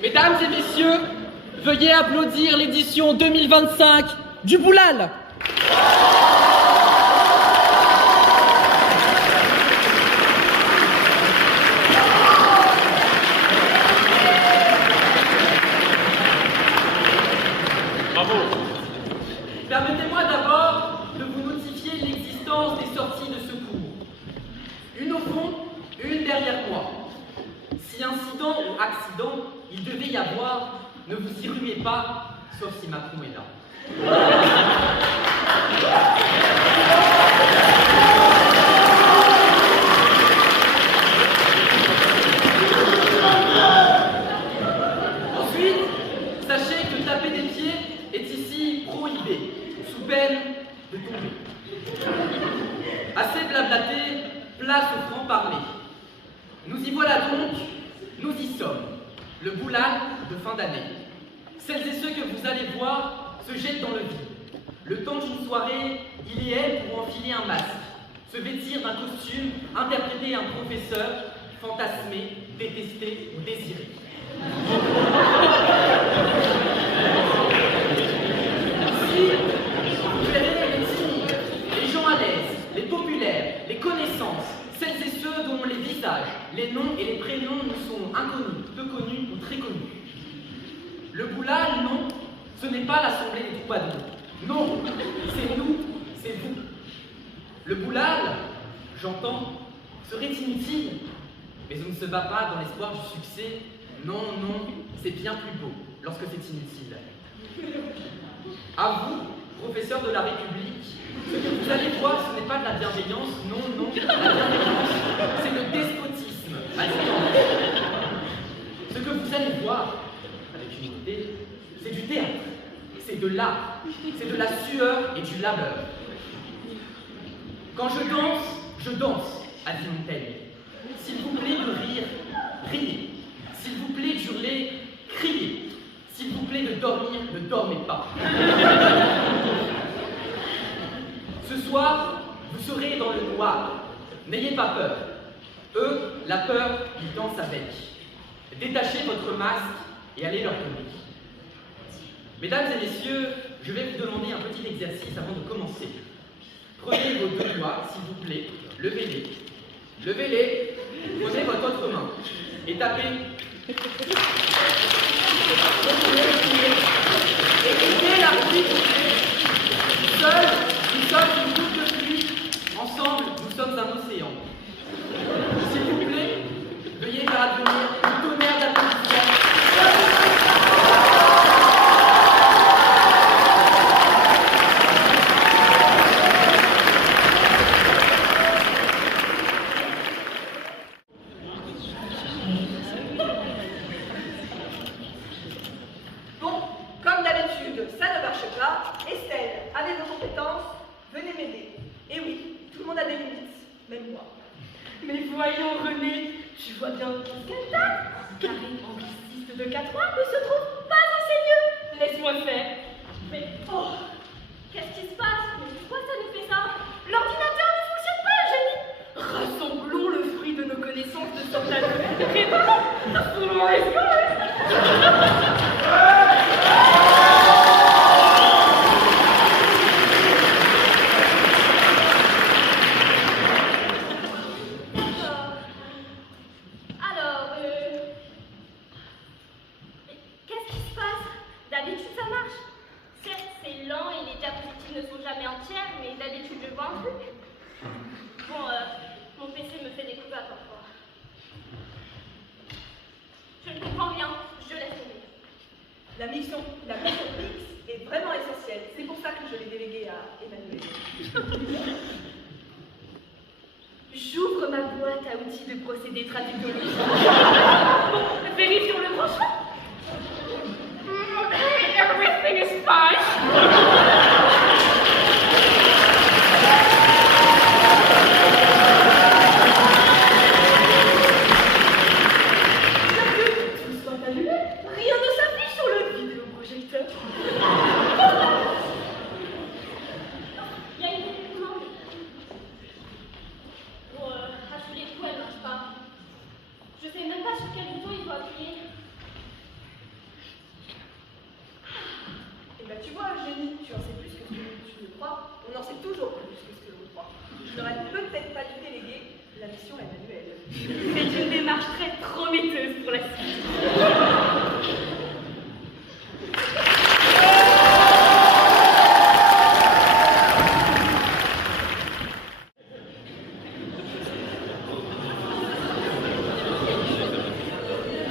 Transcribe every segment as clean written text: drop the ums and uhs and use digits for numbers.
Mesdames et messieurs, veuillez applaudir l'édition 2025 du Boulal. Bravo. Permettez-moi d'abord de vous notifier l'existence des sorties de secours. Une au fond, une derrière moi. Si incident ou accident il devait y avoir, ne vous y ruez pas, sauf si Macron est là. Ensuite, sachez que taper des pieds est ici prohibé, sous peine de tomber. Assez blablaté, place au franc-parler. Nous y voilà donc, nous y sommes. Le Boulal de fin d'année. Celles et ceux que vous allez voir se jettent dans le vide. Le temps d'une soirée, il et elle pourront enfiler un masque, se vêtir d'un costume, interpréter un professeur, fantasmer, détester ou désirer. Ici, vous verrez les timides, les gens à l'aise, les populaires, les connaissances, celles et ceux dont les visages, les noms et les prénoms nous sont inconnus, peu connus ou très connus. Le Boulal, non, ce n'est pas l'assemblée des troubadours. Non, c'est nous, c'est vous. Le Boulal, j'entends, serait inutile, mais on ne se bat pas dans l'espoir du succès. Non, non, c'est bien plus beau lorsque c'est inutile. À vous, professeur de la République, ce que vous allez voir, ce n'est pas de la bienveillance, non, non, la bienveillance, c'est le despotisme. Ce que vous allez voir, avec une idée, c'est du théâtre, c'est de l'art, c'est de la sueur et du labeur. Quand je danse, a dit Montaigne. S'il vous plaît de rire, riez. S'il vous plaît d'hurler, criez. S'il vous plaît de dormir, ne dormez pas. Ce soir, vous serez dans le noir. N'ayez pas peur. Eux, la peur, ils dansent avec. Détachez votre masque et allez leur donner. Mesdames et messieurs, je vais vous demander un petit exercice avant de commencer. Prenez vos deux doigts, s'il vous plaît, levez-les. Levez-les, prenez votre autre main et tapez. Et aidez la pluie. Seuls, nous sommes une goutte de pluie. Ensemble, nous sommes un océan. S'il vous plaît, veuillez faire advenir un tonnerre d'applaudissements. J'ouvre ma boîte à outils de procédés traductologiques. Bon, vérifions le branchement. Okay, everything is fine. Rien ne s'affiche sur le vidéoprojecteur. Il y a une télécommande. Bon, à tous les coups, elle marche pas. Je sais même pas sur quel bouton il faut appuyer. très prometteuse pour la suite.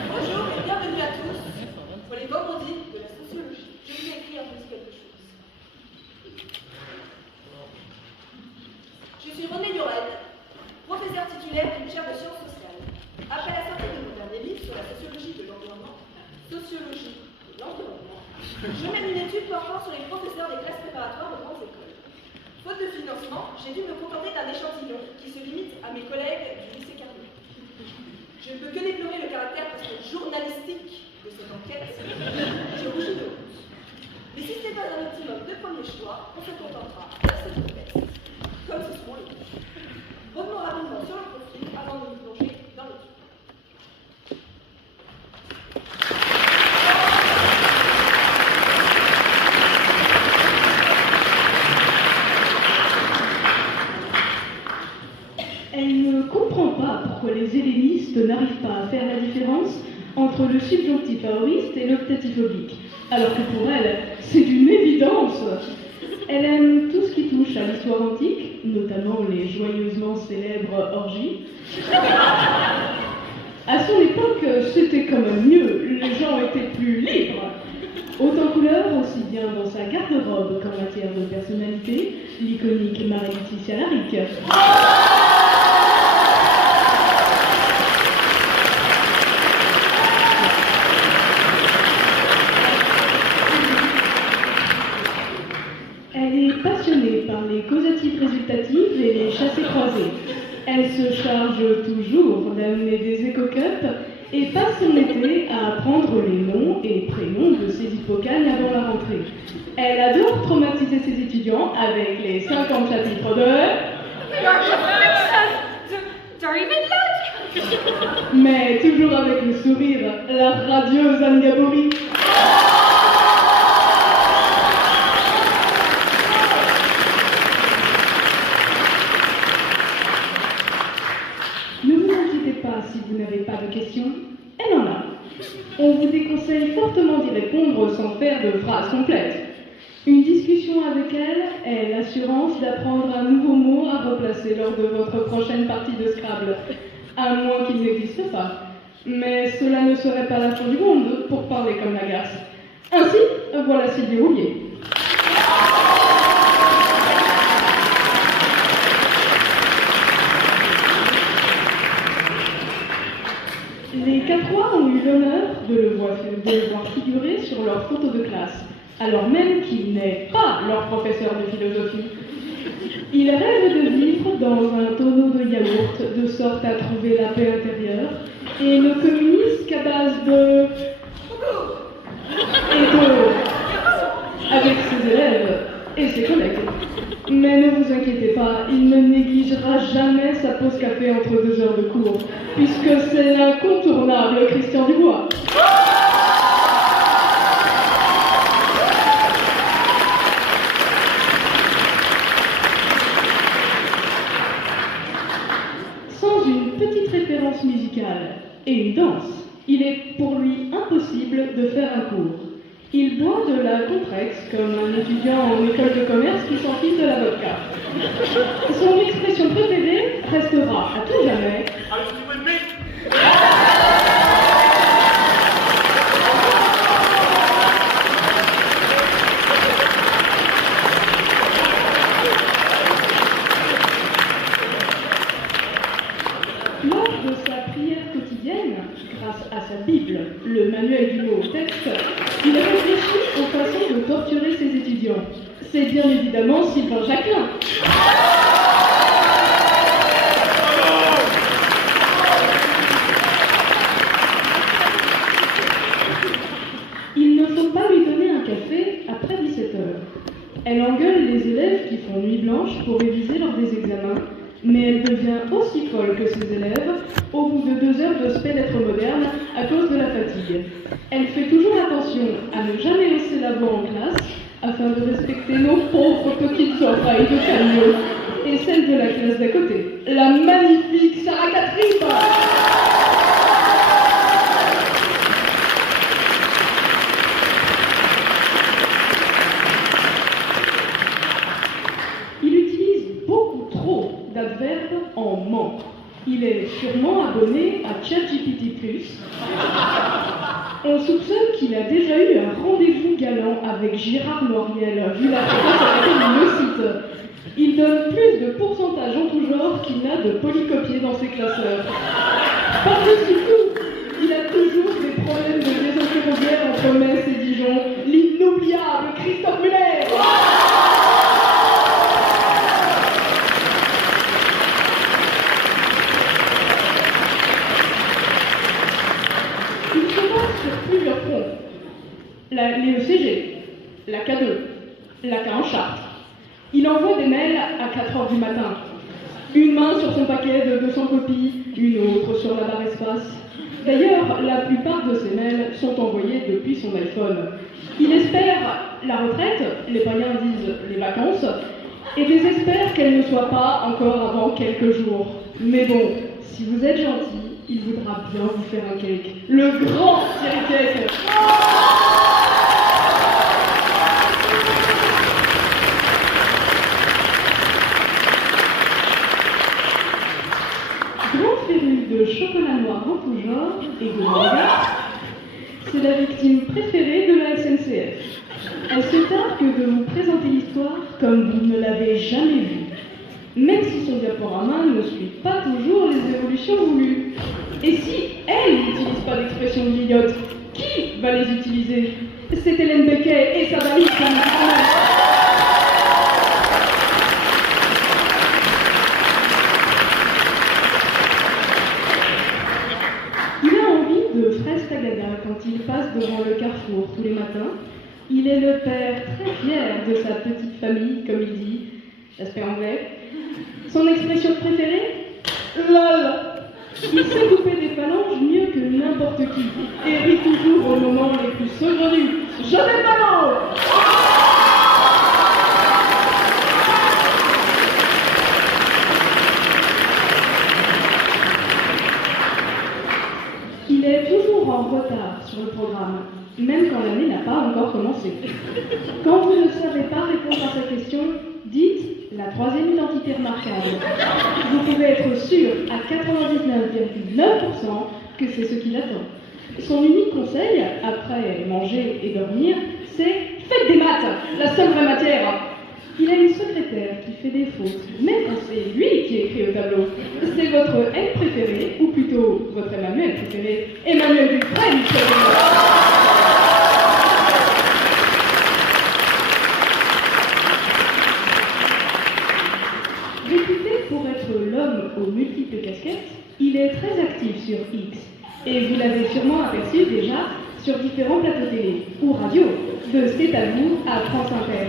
Bonjour et bienvenue à tous pour les vendredis de la sociologie. Je vous ai écrit un petit quelque chose. Je suis René Lorraine, professeur titulaire d'une chaire de sciences sociales. Après la sortie de mon dernier livre sur la sociologie de l'environnement, je mène une étude portant sur les professeurs des classes préparatoires de grandes écoles. Faute de financement, j'ai dû me contenter d'un échantillon qui se limite à mes collègues du lycée Carnot. Je ne peux que déplorer le caractère presque journalistique de cette enquête. Je rougis de honte. Mais si ce n'est pas un optimum de premier choix, on se contentera d'un seul texte, comme ce sont les autres. Revenons rapidement sur le profil avant de nous plonger dans l'étude. Elle ne comprend pas pourquoi les hellénistes n'arrivent pas à faire la différence entre le subjonctif aoriste et l'optatif oblique, alors que pour elle, c'est d'une évidence. Elle aime tout ce qui touche à l'histoire antique, notamment les joyeusement célèbres orgies. À son époque, c'était quand même mieux, les gens étaient plus libres. Haute en couleur, aussi bien dans sa garde-robe qu'en matière de personnalité, l'iconique Marie-Laetitia Laric. Elle est passionnée par les causatives résultatives et les chassés-croisés. Elle se charge toujours d'amener des éco-cups et passe son été à apprendre les noms et prénoms de ses hippocagnes avant la rentrée. Elle adore traumatiser ses étudiants avec les 50 chapitres de... Mais toujours avec le sourire, la radieuse Anne Gabory. Ne vous inquiétez pas si vous n'avez pas de questions, elle en a. On vous déconseille fortement d'y répondre sans faire de phrases complètes. Une discussion avec elle est l'assurance d'apprendre un nouveau mot à replacer lors de votre prochaine partie de Scrabble, à moins qu'il n'existe pas. Mais cela ne serait pas la fin du monde pour parler comme la garce. Ainsi, voilà Sylvie Roulier. Les Catrois ont eu l'honneur de le voir figurer sur leur photo de classe, alors même qu'il n'est pas leur professeur de philosophie. Il rêve de vivre dans un tonneau de yaourt, de sorte à trouver la paix intérieure, et ne communique qu'à base de... et de... avec ses élèves et ses collègues. Mais ne vous inquiétez pas, il ne négligera jamais sa pause café entre 2 heures de cours, puisque c'est l'incontournable Christian Dubois. Sans une petite référence musicale et une danse, il est pour lui impossible de faire un cours. Il boit de la Contrex comme un étudiant en école de commerce qui s'enfile de la vodka. Son expression préférée restera à tout jamais. Lors de sa prière quotidienne, grâce à sa Bible, le manuel du mot au texte, il réfléchit aux façons de torturer ses étudiants. C'est bien évidemment Sylvain Jacquelin. Il ne faut pas lui donner un café après 17 heures. Elle engueule les élèves qui font nuit blanche pour réviser lors des examens, mais elle devient aussi folle que ses élèves au bout de 2 heures de spé lettres modernes à cause de la fatigue. Elle fait toujours attention à ne jamais hausser la voix en classe afin de respecter nos pauvres petites oreilles de cagnotte et celles de la classe d'à côté. La magnifique Sarah Catherine. ChatGPT+. On soupçonne qu'il a déjà eu un rendez-vous galant avec Gérard Moriel, vu la fréquence à laquelle il le cite. Il donne plus de pourcentage en tout genre qu'il n'a de polycopiés dans ses classeurs. Par-dessus tout, il a toujours des problèmes de liaison ferroviaire entre Metz et Dijon. L'inoubliable Christophe Muller. Il se bat sur plusieurs fronts. Les ECG, la K2, la K en Chartres. Il envoie des mails à 4h du matin. Une main sur son paquet de 200 copies, une autre sur la barre espace. D'ailleurs, la plupart de ces mails sont envoyés depuis son iPhone. Il espère la retraite, les païens disent les vacances, et désespère qu'elle ne soit pas encore avant quelques jours. Mais bon, si vous êtes gentil, il voudra bien vous faire un cake. Le grand Thierry Cake. Grand féru de chocolat noir en tout genre et de manga, c'est la victime préférée de la SNCF. Elle se targue de vous présenter l'histoire comme vous ne l'avez jamais vue, même si son diaporama ne suit pas toujours les évolutions voulues. Et si elle n'utilise pas d'expressions vieillottes, qui va les utiliser? C'est Hélène Becquet et sa valise comme Il a envie de fraises tagada quand il passe devant le carrefour tous les matins. Il est le père très fier de sa petite famille, comme il dit, l'aspect anglais. Son expression préférée? LOL. Il sait couper des phalanges mieux que n'importe qui et rit toujours aux moments les plus saugrenus. Je n'ai pas l'ange. Il est toujours en retard sur le programme, même quand l'année n'a pas encore commencé. Quand vous ne savez pas répondre à sa question, dites la troisième identité remarquable. Vous pouvez être sûr à 99,9% que c'est ce qui l'attend. Son unique conseil, après manger et dormir, c'est faites des maths, la seule vraie matière. Il a une secrétaire qui fait des fautes, même quand c'est lui qui écrit au tableau. C'est votre M préféré, ou plutôt votre Emmanuel préféré, Emmanuel Dufresne. Réputé pour être l'homme aux multiples casquettes, il est très actif sur X. Et vous l'avez sûrement aperçu déjà sur différents plateaux télé ou radio, de C'est à vous à France Inter.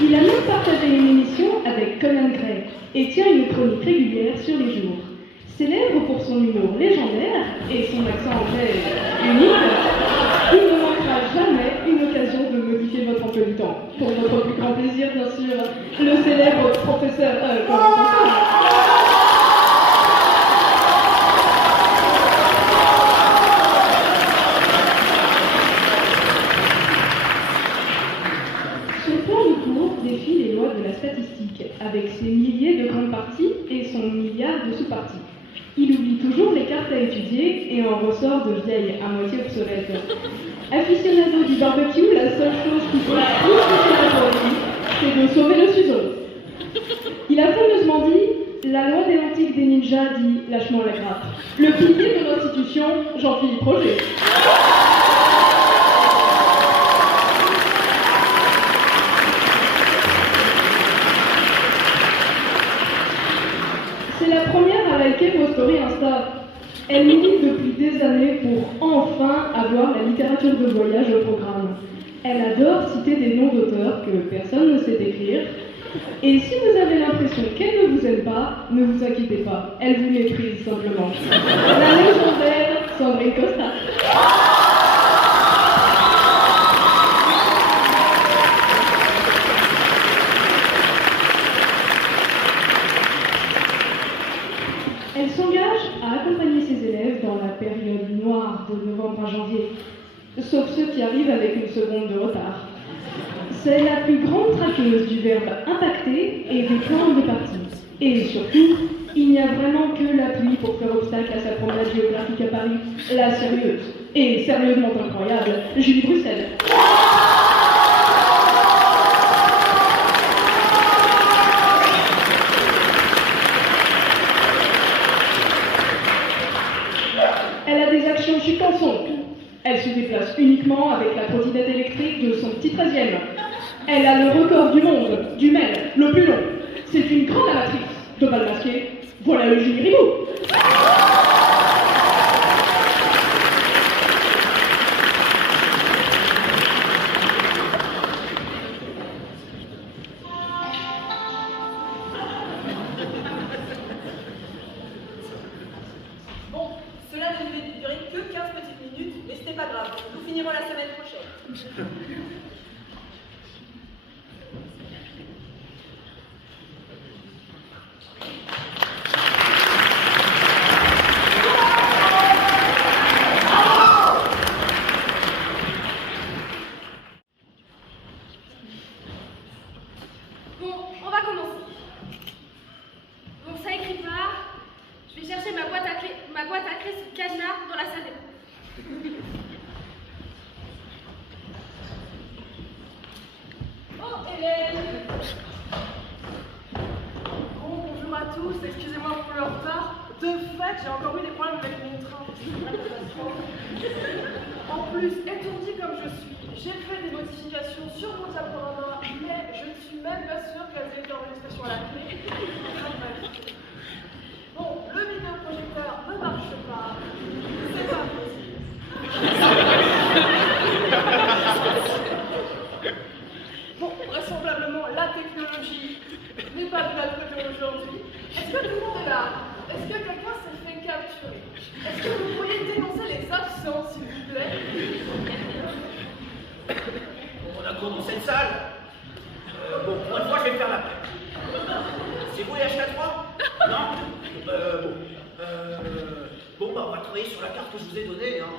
Il a même partagé une émission avec Conan Gray et tient une chronique régulière sur les jours. Célèbre pour son humour légendaire et son accent anglais unique, il ne manquera jamais une occasion de modifier votre emploi du temps. Pour votre plus grand plaisir, bien sûr, le célèbre professeur... Sur plan de cours défilent les lois de la statistique, avec ses milliers de grandes parties et son milliard de sous-parties. Il oublie toujours les cartes à étudier et en ressort de vieilles à moitié obsolètes. Aficionado du barbecue, la seule chose qui soit plus pour lui, c'est de sauver le ciseau. Il a fameusement dit « La loi des antiques des ninjas dit lâchement la grappe ». Le pilier de l'institution, Jean-Philippe Roger. C'est la première à liker vos stories Insta. Elle milite depuis des années pour enfin avoir la littérature de voyage au programme. Elle adore citer des noms d'auteurs que personne ne sait écrire. Et si vous avez l'impression qu'elle ne vous aime pas, ne vous inquiétez pas, elle vous méprise simplement. La légendaire Sandrine Costa. Elle s'engage à accompagner ses élèves dans la période noire de novembre à janvier, sauf ceux qui arrivent avec une seconde de retard. C'est la plus grande traqueuse du verbe impacter et des plans de partie. Et surtout, Il n'y a vraiment que la pluie pour faire obstacle à sa promenade géographique à Paris, la sérieuse et sérieusement incroyable Julie Bruxelles. Elle a des actions chicançonnes. Elle se déplace uniquement avec la trottinette électrique de son petit 13e. Elle a le record du monde, du mail, le plus long. C'est une grande amatrice de bal masqué. Voilà Eugénie Riboud. Bon, cela ne devait durer que 15 petites minutes, mais c'était pas grave. Nous finirons la semaine prochaine. Bon, on va commencer. Bon, ça écrit pas. Je vais chercher ma boîte à clé sous le cadenas dans la salle des profs. Oh, Hélène! Bon, bonjour à tous, excusez-moi pour le retard. De fait, j'ai encore eu des problèmes avec mon train. En plus, étourdie comme je suis, j'ai fait des modifications sur mon diaporama, mais je ne suis même pas sûre qu'elles aient été enregistrées à la clé. Bon, le vidéoprojecteur ne marche pas. C'est pas possible. Bon, vraisemblablement, la technologie n'est pas de notre côté aujourd'hui. Est-ce que tout le monde est là? Est-ce que quelqu'un s'est fait capturer? Est-ce que vous pourriez dénoncer les absents, s'il vous plaît? On a commencé cette salle. Bon, pour une fois, je vais me faire la paix. C'est vous les H4? Non Bon, bah, on va travailler sur la carte que je vous ai donnée. Hein.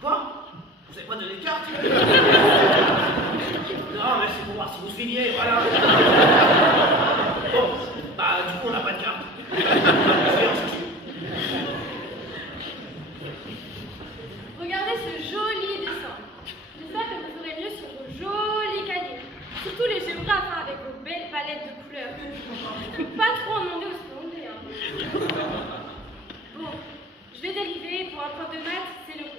Quoi? Vous n'avez pas donné de carte? Non, mais c'est pour voir si vous suiviez, voilà. Bon, bah, du coup, on n'a pas de carte. Je vais en chercher. Regardez ce joli dessin. J'espère que vous ferez mieux sur vos jolis cahiers. Surtout les géographes hein, avec vos belles palettes de couleurs. Pas trop en demander au secondaire. Hein. Bon, je vais dériver. Pour un prof de maths, c'est le cours.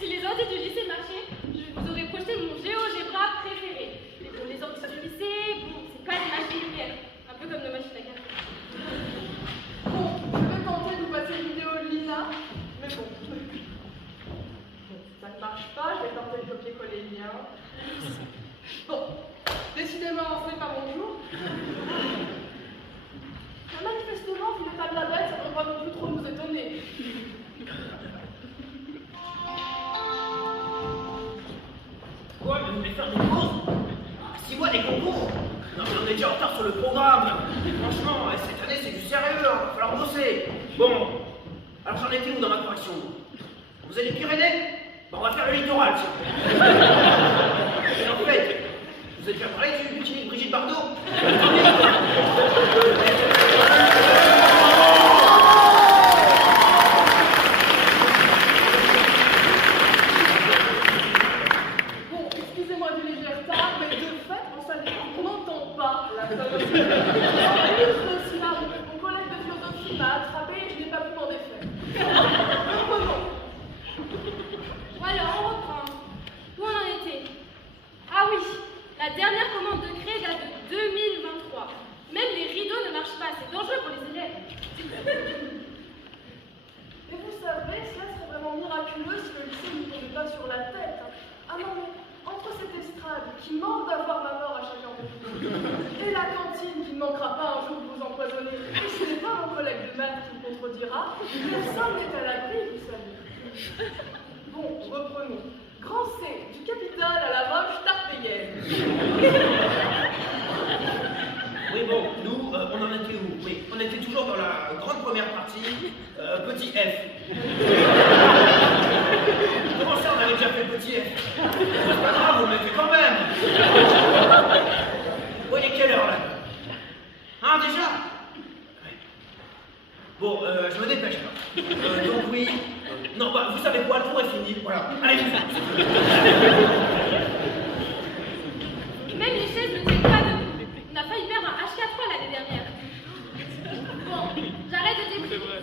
Si les ordi du lycée marchaient, je vous aurais projeté mon GeoGebra préféré. Mais pour les ordi du lycée, bon, c'est pas des machines lumière. Un peu comme nos machines à café. Bon, je vais tenter de vous passer une vidéo de Lina, mais bon. Ça ne marche pas, je vais tenter de copier-coller le lien. Bon, décidément, ce n'est pas mon jour. Manifestement, vous n'êtes pas de la bête, ça ne devrait pas non plus trop nous étonner. Quoi, mais vous voulez faire des pauses? 6 mois des concours? Non, mais on est déjà en retard sur le programme. Franchement, cette année, c'est du sérieux, il va falloir bosser. Bon, alors j'en étais où dans ma correction? Vous avez les Pyrénées? Bon, on va faire le littoral, tiens. Et en fait, vous avez déjà parlé du bikini de Brigitte Bardot? Bon, excusez-moi du léger retard, mais de fait, en salle des cours, on n'entend pas la fameuse. Aussi là, mon collègue de philosophie m'a attrapé et je n'ai pas pu m'en défaire. Reprenons. Bon alors, on reprend. Où on en était? Ah oui, la dernière commande de cré date de 2023. Même les rideaux ne marchent pas, c'est dangereux pour les élèves. Et vous savez, cela serait vraiment miraculeux si le lycée ne tombait pas sur la tête. Ah non, mais entre cette estrade qui manque d'avoir ma mort à chaque embouchure et la cantine qui ne manquera pas un jour de vous empoisonné. Et ce n'est pas mon collègue de maths qui me contredira. Personne n'est à l'abri, vous savez. Bon, reprenons. Grand C, du Capitole à la roche tarpéienne. Oui, bon, nous, on en était où? Oui, on était toujours dans la grande première partie, petit F. Comment ça, on avait déjà fait petit F? C'est pas grave, on l'a fait quand même. Oui, il est quelle heure là? Hein, déjà? Ouais. Bon, je me dépêche là. Donc oui, non, bah, vous savez quoi, le tour est fini, voilà. Allez, Même les chaises ne tiennent pas debout. On a failli perdre un HK3 l'année dernière. Bon, j'arrête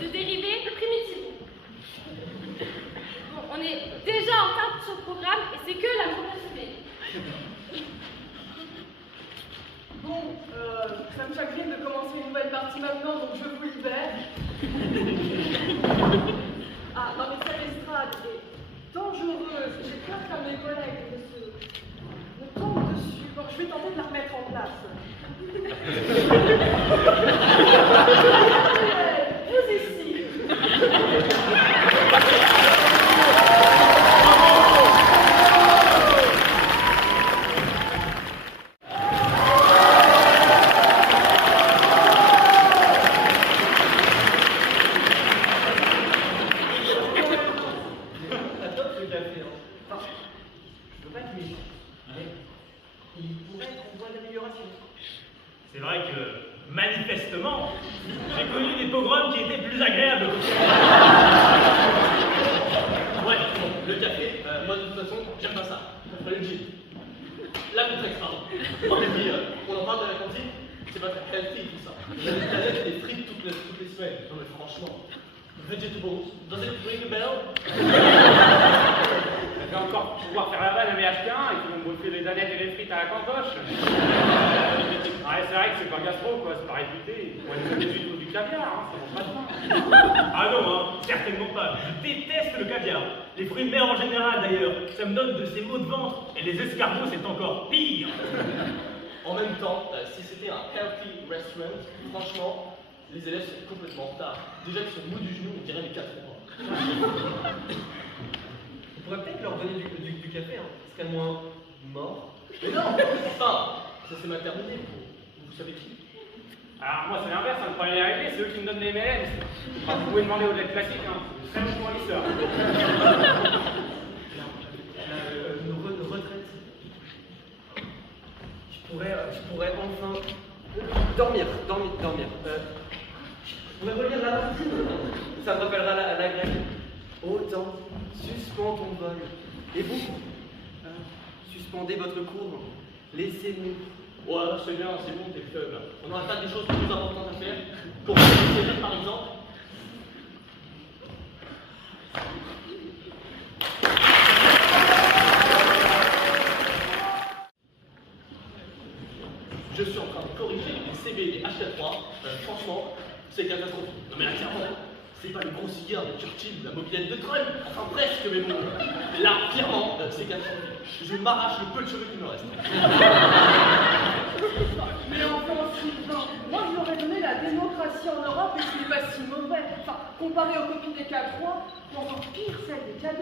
de dériver primitivement. Bon, on est déjà en retard sur le programme et c'est que la première semaine. Bon, ça me chagrine de commencer une nouvelle partie maintenant, donc je vous libère. Ah, non mais cette estrade est dangereuse. J'ai peur qu'un de mes collègues me tombe dessus. Bon, je vais tenter de la remettre en place. Vous ici. C'est vrai que, manifestement, j'ai connu des pogroms qui étaient plus agréables. Ouais, bon, le café, moi de toute façon, j'aime pas ça. Je ferais le gin. La contre extra. On en parle de la cantine, c'est pas très healthy tout ça. J'ai des canettes et des frites toutes les semaines. Non mais franchement, vegetables, does it ring a bell? Je vais encore pouvoir faire la vanne à mes H1 et qui vont me bouffer les danettes et les frites à la cantoche. Ouais, c'est vrai que c'est pas gastro, quoi, c'est pas réputé. Pour être du tout du caviar, hein, ça mange pas de pain. Ah non, hein, certainement pas. Je déteste le caviar. Les fruits de mer en général, d'ailleurs. Ça me donne de ces maux de ventre. Et les escargots, c'est encore pire. En même temps, si c'était un healthy restaurant, franchement, les élèves sont complètement en retard. Déjà qu'ils sont mous du genou, on dirait les 4 mois. On pourrait peut-être leur donner du café, hein. Ce serait moins mort. Mais non, enfin, ça c'est ma terminée. Vous savez qui? Alors moi c'est l'inverse, hein, le problème est réglé, c'est eux qui me donnent les MLM. Enfin, vous pouvez demander aux lettres classiques, hein. C'est très bon fournisseur. Une retraite. Je pourrais enfin dormir. Je pourrais relire la routine. Ça me rappellera la grecque. Autant, suspends ton vol. Et vous, suspendez votre cours. Laissez-nous. Ouais, c'est bien, c'est bon, t'es faible. On n'aura pas des choses plus importantes à faire. Pour faire par exemple. Je suis en train de corriger les CV et les HK3. Franchement, c'est catastrophique. Non mais là, clairement, c'est pas le gros cigare de Churchill ou la mobilette de Trump. Enfin presque, mais bon. Là, clairement, c'est catastrophique. Je m'arrache le peu de cheveux qui me reste. Mais enfin, Sylvain, moi je leur ai donné la démocratie en Europe et ce n'est pas si mauvais. Enfin, comparé aux copies des K3, ou encore pire, celle des K2.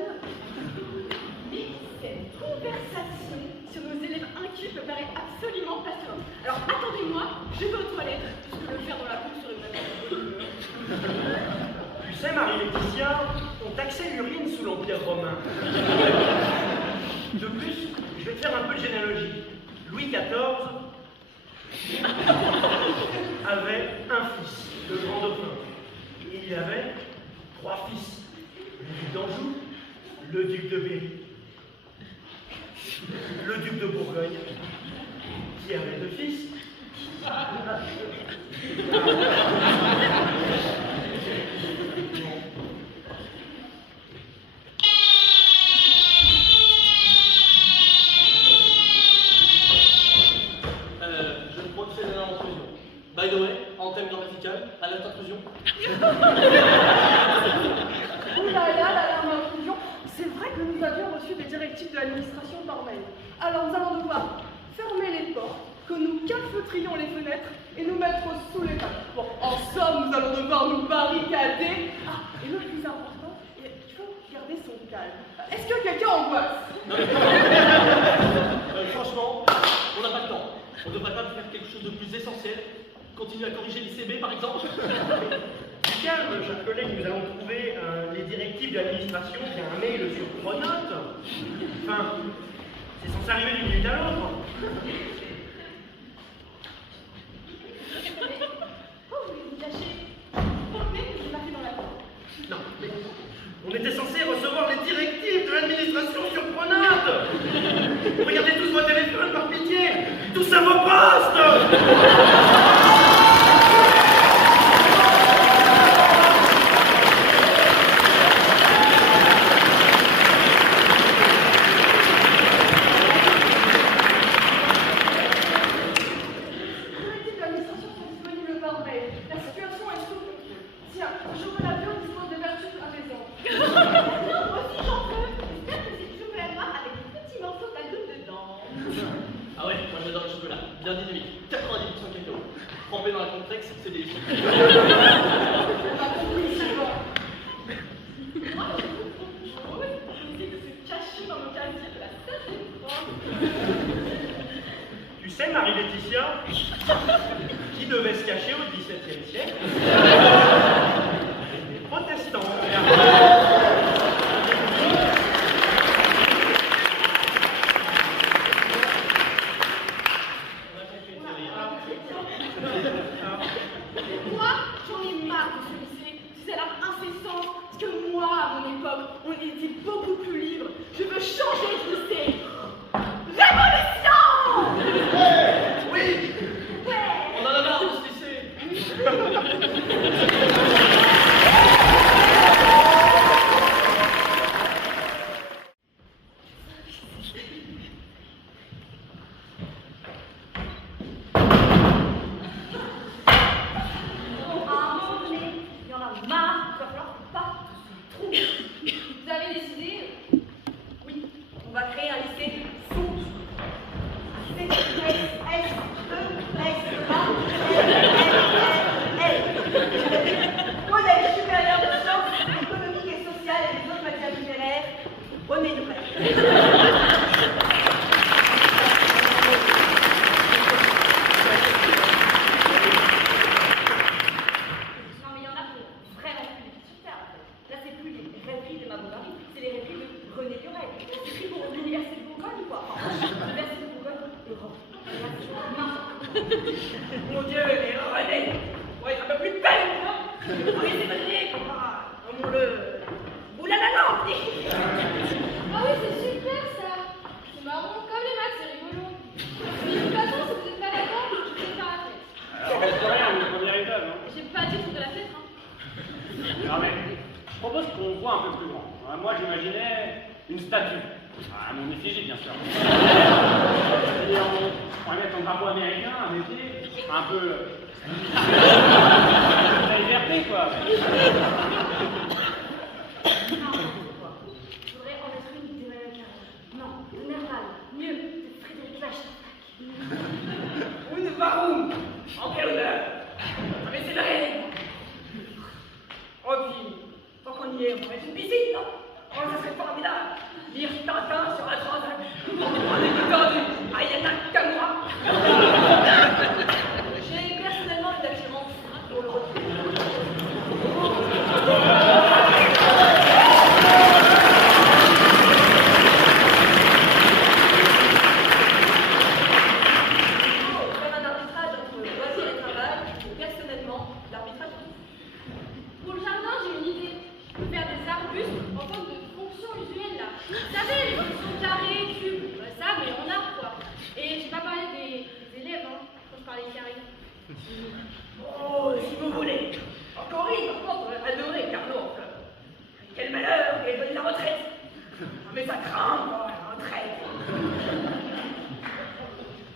Mais cette conversation sur nos élèves incubes me paraît absolument passionnante. Alors attendez-moi, je vais aux toilettes, puisque le faire dans la cour serait vraiment... Tu sais, Marie-Laetitia, on taxait l'urine sous l'Empire romain. De plus, je vais te faire un peu de généalogie. Louis XIV avait un fils, le grand dauphin. Et il avait 3 fils. Le duc d'Anjou, le duc de Berry, le duc de Bourgogne, qui avait 2 fils. Je crois que c'est l'alarme intrusion. By the way, en thème grammatical, alerte intrusion. Ouh là là, l'alarme intrusion. C'est vrai que nous avions reçu des directives de l'administration par mail. Alors nous allons devoir fermer les portes, que nous calfeutrions les fenêtres et nous mettre mettre sous les tables. Bon, en somme, nous allons devoir nous barricader. Ah, et le plus important, il faut garder son calme. Est-ce que quelqu'un angoisse? Franchement, on n'a pas le temps. On devrait pas faire quelque chose de plus essentiel. Continuer à corriger l'ICB, par exemple. Du calme, chers collègues, nous allons trouver les directives de l'administration via un mail sur Pronote. Enfin, c'est censé arriver d'une minute à l'autre. Oh, vous cachez. Mais je l'ai dans la porte. Non, mais on était censé recevoir les directives de l'administration sur Pronote. Regardez tous vos téléphones, par pitié. Tous à vos postes. Bien dynamique, 90% cacao. Trempé dans la complexe, c'est délicieux. Moi, je trouve de se cacher dans le casier de la salle des profs. Tu sais, Marie-Laetitia, qui devait se cacher au XVIIe siècle? Les protestants. Moi, j'en ai marre de ce lycée. C'est la incessante. Parce que moi, à mon époque, on était beaucoup plus libres. Je veux changer de lycée. Révolution! Oui! Ouais! On en a marre de ce lycée! Vous avez décidé? Oui, on va créer un lycée sous. Collège supérieur de sciences économiques et sociales et des autres matières littéraires, René Dubreuil. Non mais il y en a pour vraiment plus sur terre. Là c'est plus les rêveries de Mabogari, c'est les rêveries de René Durel. C'est écrit pour l'université de Bourgogne ou quoi? Enfin, l'université de Bourgogne, Europe. Mon Dieu, mais René, ouais, un peu plus de peine, hein? Oui, c'est René, comment le... Oulala, non! Ah oui, c'est super ça. C'est marrant, comme les maths, c'est rigolo. Mais de toute façon, si vous n'êtes pas d'accord, je vais faire la fête. Alors, reste rien, une première étape, hein. J'ai pas dit de la fête, hein. Non mais, je propose qu'on voit un peu plus grand. Moi, j'imaginais une statue. À mon effigie, bien sûr. Et on pourrait mettre un drapeau américain, un métier, un peu... la liberté, quoi. Non, je voudrais en mettre une d'Emmanuel Carrère. Non, de Nerval. Mieux, de Frédéric Lachapelle. Une varoum! En quelle honneur! Mais c'est vrai! Oh, puis, tant qu'on y est, on va mettre une piscine, non? Oh, ça serait formidable! Lire Tintin sur la transac. En écoutant du Ayana Kamura. J'ai personnellement une assurance pour le retour. Comme un arbitrage entre loisir et travail, personnellement, l'arbitrage. Pour le jardin, j'ai une idée. Je peux faire des arbustes en forme de fonction usuelle là. Vous savez, les fonctions carrés, cubes, ça, mais en art quoi. Et j'ai pas parlé des élèves, hein, quand je parlais des carrés. Oh, si vous voulez. Encore une, par contre, on a adoré Carnot. Quel malheur, il est donné la retraite. Mais ça craint, quoi, la retraite.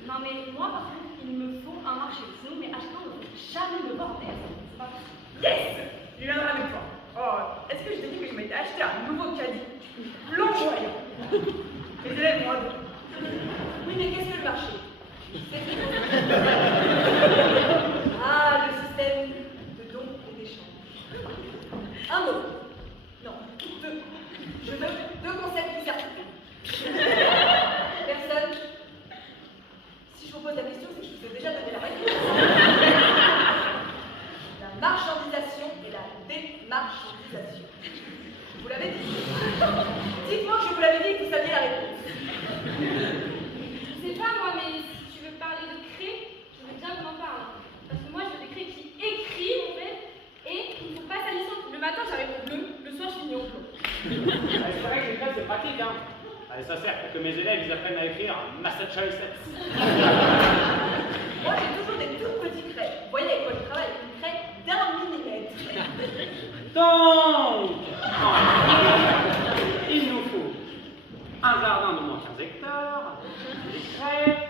Non mais moi par contre, il me faut un marché. Sinon mes acheteurs ne vont jamais me vendre. C'est pas possible. Yes! Il viendra avec toi. Oh, est-ce que je t'ai dit que je m'étais acheté un nouveau caddie? Flamboyant. Les élèves vont adorer. Oui, mais qu'est-ce que le marché? Ah, je vous pose la question, c'est que je vous ai déjà donné la réponse. La marchandisation et la démarchandisation. Vous l'avez dit. Dites-moi que je vous l'avais dit et que vous saviez la réponse. Je sais pas moi, mais si tu veux parler de cré, je veux bien qu'on en parle. Parce que moi, je veux des crés qui écrivent, en fait, et qui ne font pas sa licence. Le matin, j'arrive au bleu, le soir, je finis au bleu. C'est vrai que les crêpes, c'est pratique, hein. Allez, ça sert pour que mes élèves, ils apprennent à écrire Massachusetts. Moi, j'ai toujours des tout petits crêpes. Vous voyez avec quoi je travaille? Une crêpe d'1 millimètre. Donc, il nous faut un jardin de moins 15 hectares, des crêpes,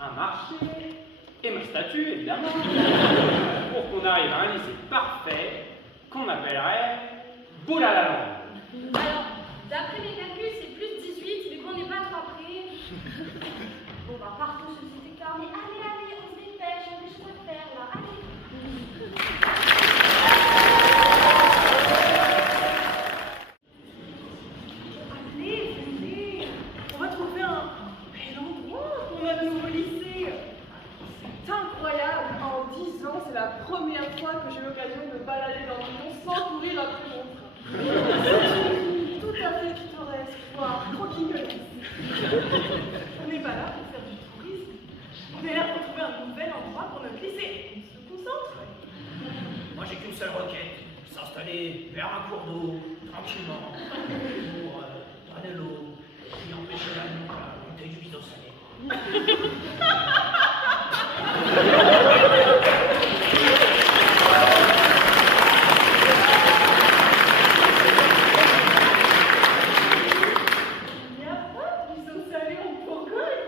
un marché, et ma statue, évidemment, pour qu'on arrive à un lycée parfait qu'on appellerait Boule à la langue. Alors, d'après mes calculs, c'est plus 18, mais qu'on n'est pas trop près. Bon, bah, partons sur cet écart, mais allez, on se dépêche, on a des choses à faire, là, allez. Allez, venez. On va trouver un bel endroit pour notre nouveau lycée. C'est incroyable. En 10 ans, c'est la première fois que j'ai l'occasion de me balader dans le monde sans courir après mon train. C'est une ville tout à fait pittoresque, voire croquignolesque. On n'est pas là pour faire du tourisme. On est là pour trouver un nouvel endroit pour notre lycée. On se concentre. Moi, j'ai qu'une seule requête. S'installer vers un cours d'eau, tranquillement, pour drainer l'eau, et puis empêcher la montée du bison salé. Il n'y a pas de bison salé en Bourgogne.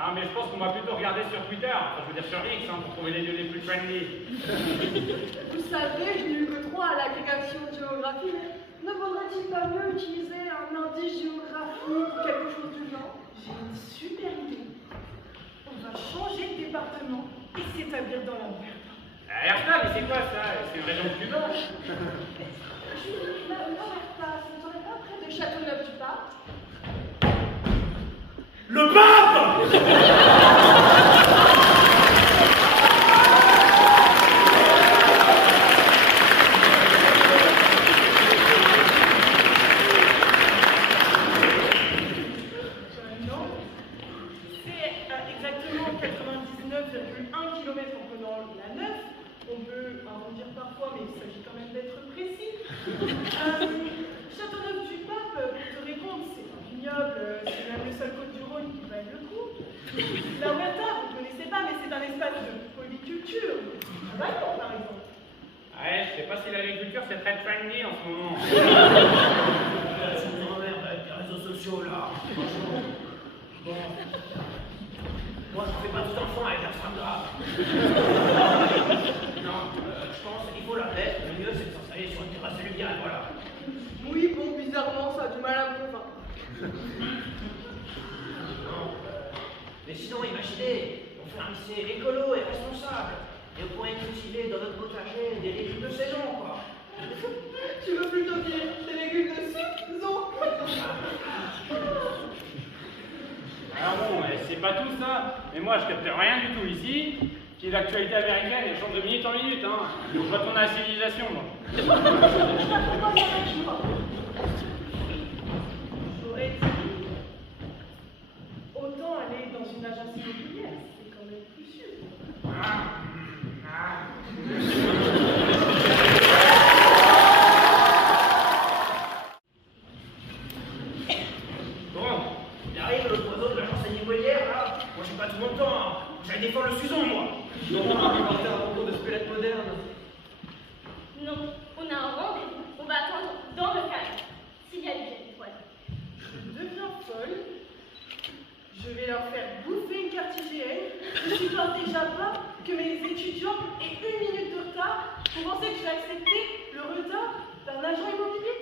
Ah, mais je pense qu'on va plutôt regarder sur Twitter, enfin, je veux dire sur X, hein, pour trouver les lieux les plus trendy. Vous savez, je n'ai eu que 3 à l'agrégation de géographie, mais ne vaudrait-il pas mieux utiliser un indice géographique ou quelque chose du genre? J'ai une super idée. On va changer de département et s'établir dans l'Alberta. Alberta, mais c'est quoi ça? C'est une région de Cuba? L'Alberta, ce ne serait pas près de Châteauneuf-du-Pape? Le pape! Non. C'est exactement 99,1 km en prenant la 9. On peut arrondir parfois, mais il s'agit quand même d'être précis. Châteauneuf-du-Pape, pour te répondre, c'est un vignoble, c'est même le seul côte du Rhône qui valent le coup. L'Alberta, vous ne connaissez pas, mais c'est un espace de polyculture. Un ballon, par exemple. Ouais, je sais pas si l'agriculture c'est très trendy en ce moment. Ça nous emmerde avec les réseaux sociaux, là. Franchement. Bon. Moi, je ne fais pas tout enfant avec Instagram. Non, je pense qu'il faut la paix. Le mieux, c'est de s'installer sur une terrasse alluviale, voilà. Oui, bon, bizarrement, ça a du mal à me convaincre. Non, mais sinon, imaginez, on fait un lycée écolo et responsable. Et on pourrait cultiver dans notre potager des légumes de saison, quoi. Tu veux plutôt dire des légumes de saison? Alors bon, c'est pas tout ça, mais moi je capte rien du tout ici. Puis l'actualité américaine, elle change de minute en minute, hein. Je retourne à la civilisation, moi. J'aurais dit, autant aller dans une agence immobilière, c'est quand même plus sûr. Bon, il arrive le poiseau de l'agence immobilière, là. Moi, j'ai pas tout mon temps, hein. J'allais défendre le fuson, moi. Donc on va porter un concours de squelettes modernes. Non, on a un rendez-vous, on va attendre dans le calme. S'il y a une étoile. Je deviens folle. Je vais leur faire bouffer une carte IGN. Je supporte déjà pas que mes étudiants aient 1 minute de retard. Vous pensez que je vais accepter le retard d'un agent immobilier?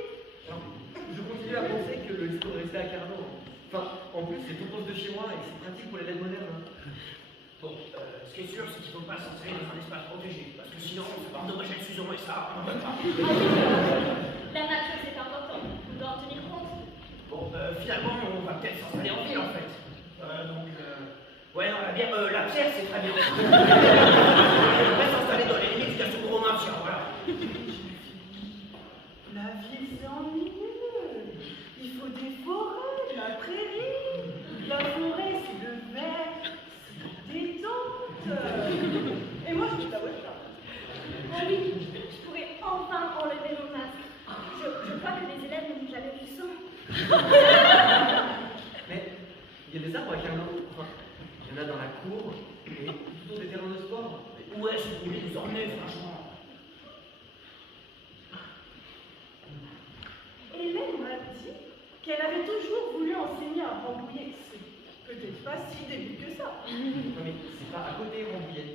Je continue à penser que le lycée doit rester à Carnot. Enfin, en plus, c'est tout proche de chez moi et c'est pratique pour les lettres modernes. Bon, ce qui est sûr, c'est qu'il ne faut pas s'installer dans un espace protégé. Parce que sinon, on se part de rejet de fusion et ça, on ne veut pas. La nature, c'est important, on doit en tenir compte. Bon, finalement, on va peut-être s'installer en ville, en fait. Ouais, non, la pierre, c'est très bien. On va s'installer dans les limites du casino romain, tiens, voilà. La ville, c'est ennuyeux. Il faut des forêts, de la prairie. La forêt, c'est le vert, c'est la détente. Et moi, je suis ta voiture. Oh oui, je pourrais enfin enlever mon masque. Je crois que les élèves n'ont jamais vu ça. Mais il y a des arbres avec un nom. Enfin, il y en a dans la cour et tout autour des terrains de sport. Mais où est-ce que vous voulez nous emmener, franchement? Hélène m'a dit qu'elle avait toujours voulu enseigner à Rambouillet. C'est peut-être pas si débile que ça. Non mais c'est pas à côté Rambouillet.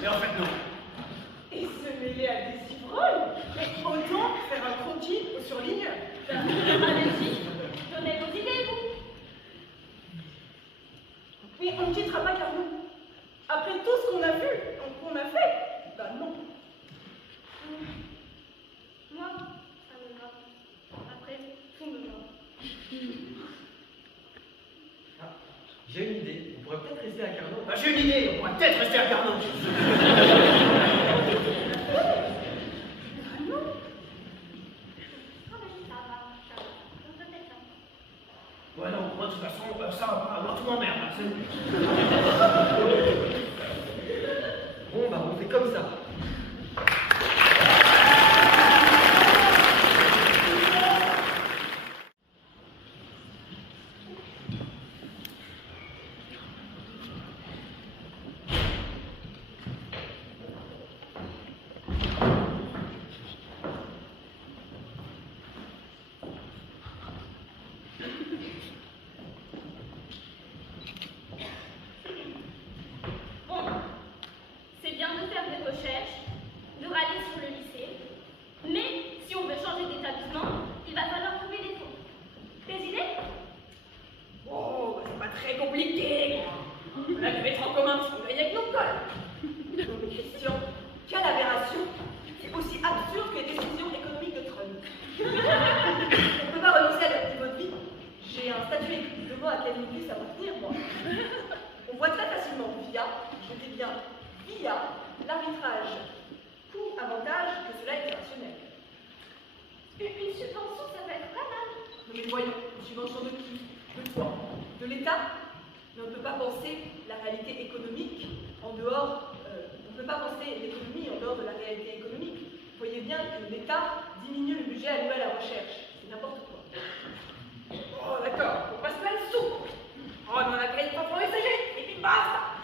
Mais en fait, non. Et se mêler à des ivrognes. Mais autant faire un croquis au surligneur. Allez-y, donnez vos idées, vous. Mais on ne quittera pas Carnot. Après tout ce qu'on a vu, qu'on a fait, bah non. Moi, ça me va. Après, tout me va. Ah, j'ai une idée. On pourrait peut-être rester à Carnot. Bah, j'ai une idée, on pourrait peut-être rester à Carnot. Ah non. Ah ben, ça va. Peut-être ça. Ouais, non, moi, de toute façon, ça va pas. Moi, tout m'emmerde, là, c'est... Bon bah on fait comme ça. Bon, c'est bien de faire des recherches, de râler sur le lycée, mais si on veut changer d'établissement, il va falloir trouver des fonds. Des idées? Oh, bah, c'est pas très compliqué. On a dû mettre en commun ce qu'on gagne avec nos cols. Non mais Christian, quelle aberration. C'est aussi absurde que les décisions économiques de Trump. On ne peut pas renoncer à leur niveau de vie. J'ai un statut écrit de mots à quel niveau ça va tenir, moi. On voit très facilement via, je dis bien via, l'arbitrage coût-avantage que cela est rationnel. Une subvention, ça va être pas mal. Non mais voyons, une subvention de qui? De quoi? De l'État? Mais on ne peut pas penser la réalité économique en dehors, on ne peut pas penser l'économie en dehors de la réalité économique. Vous voyez bien que l'État diminue le budget alloué à la recherche. C'est n'importe quoi. Oh d'accord, on passe plein de sous. Oh, mais on a créé le fonds SAG, et puis basta.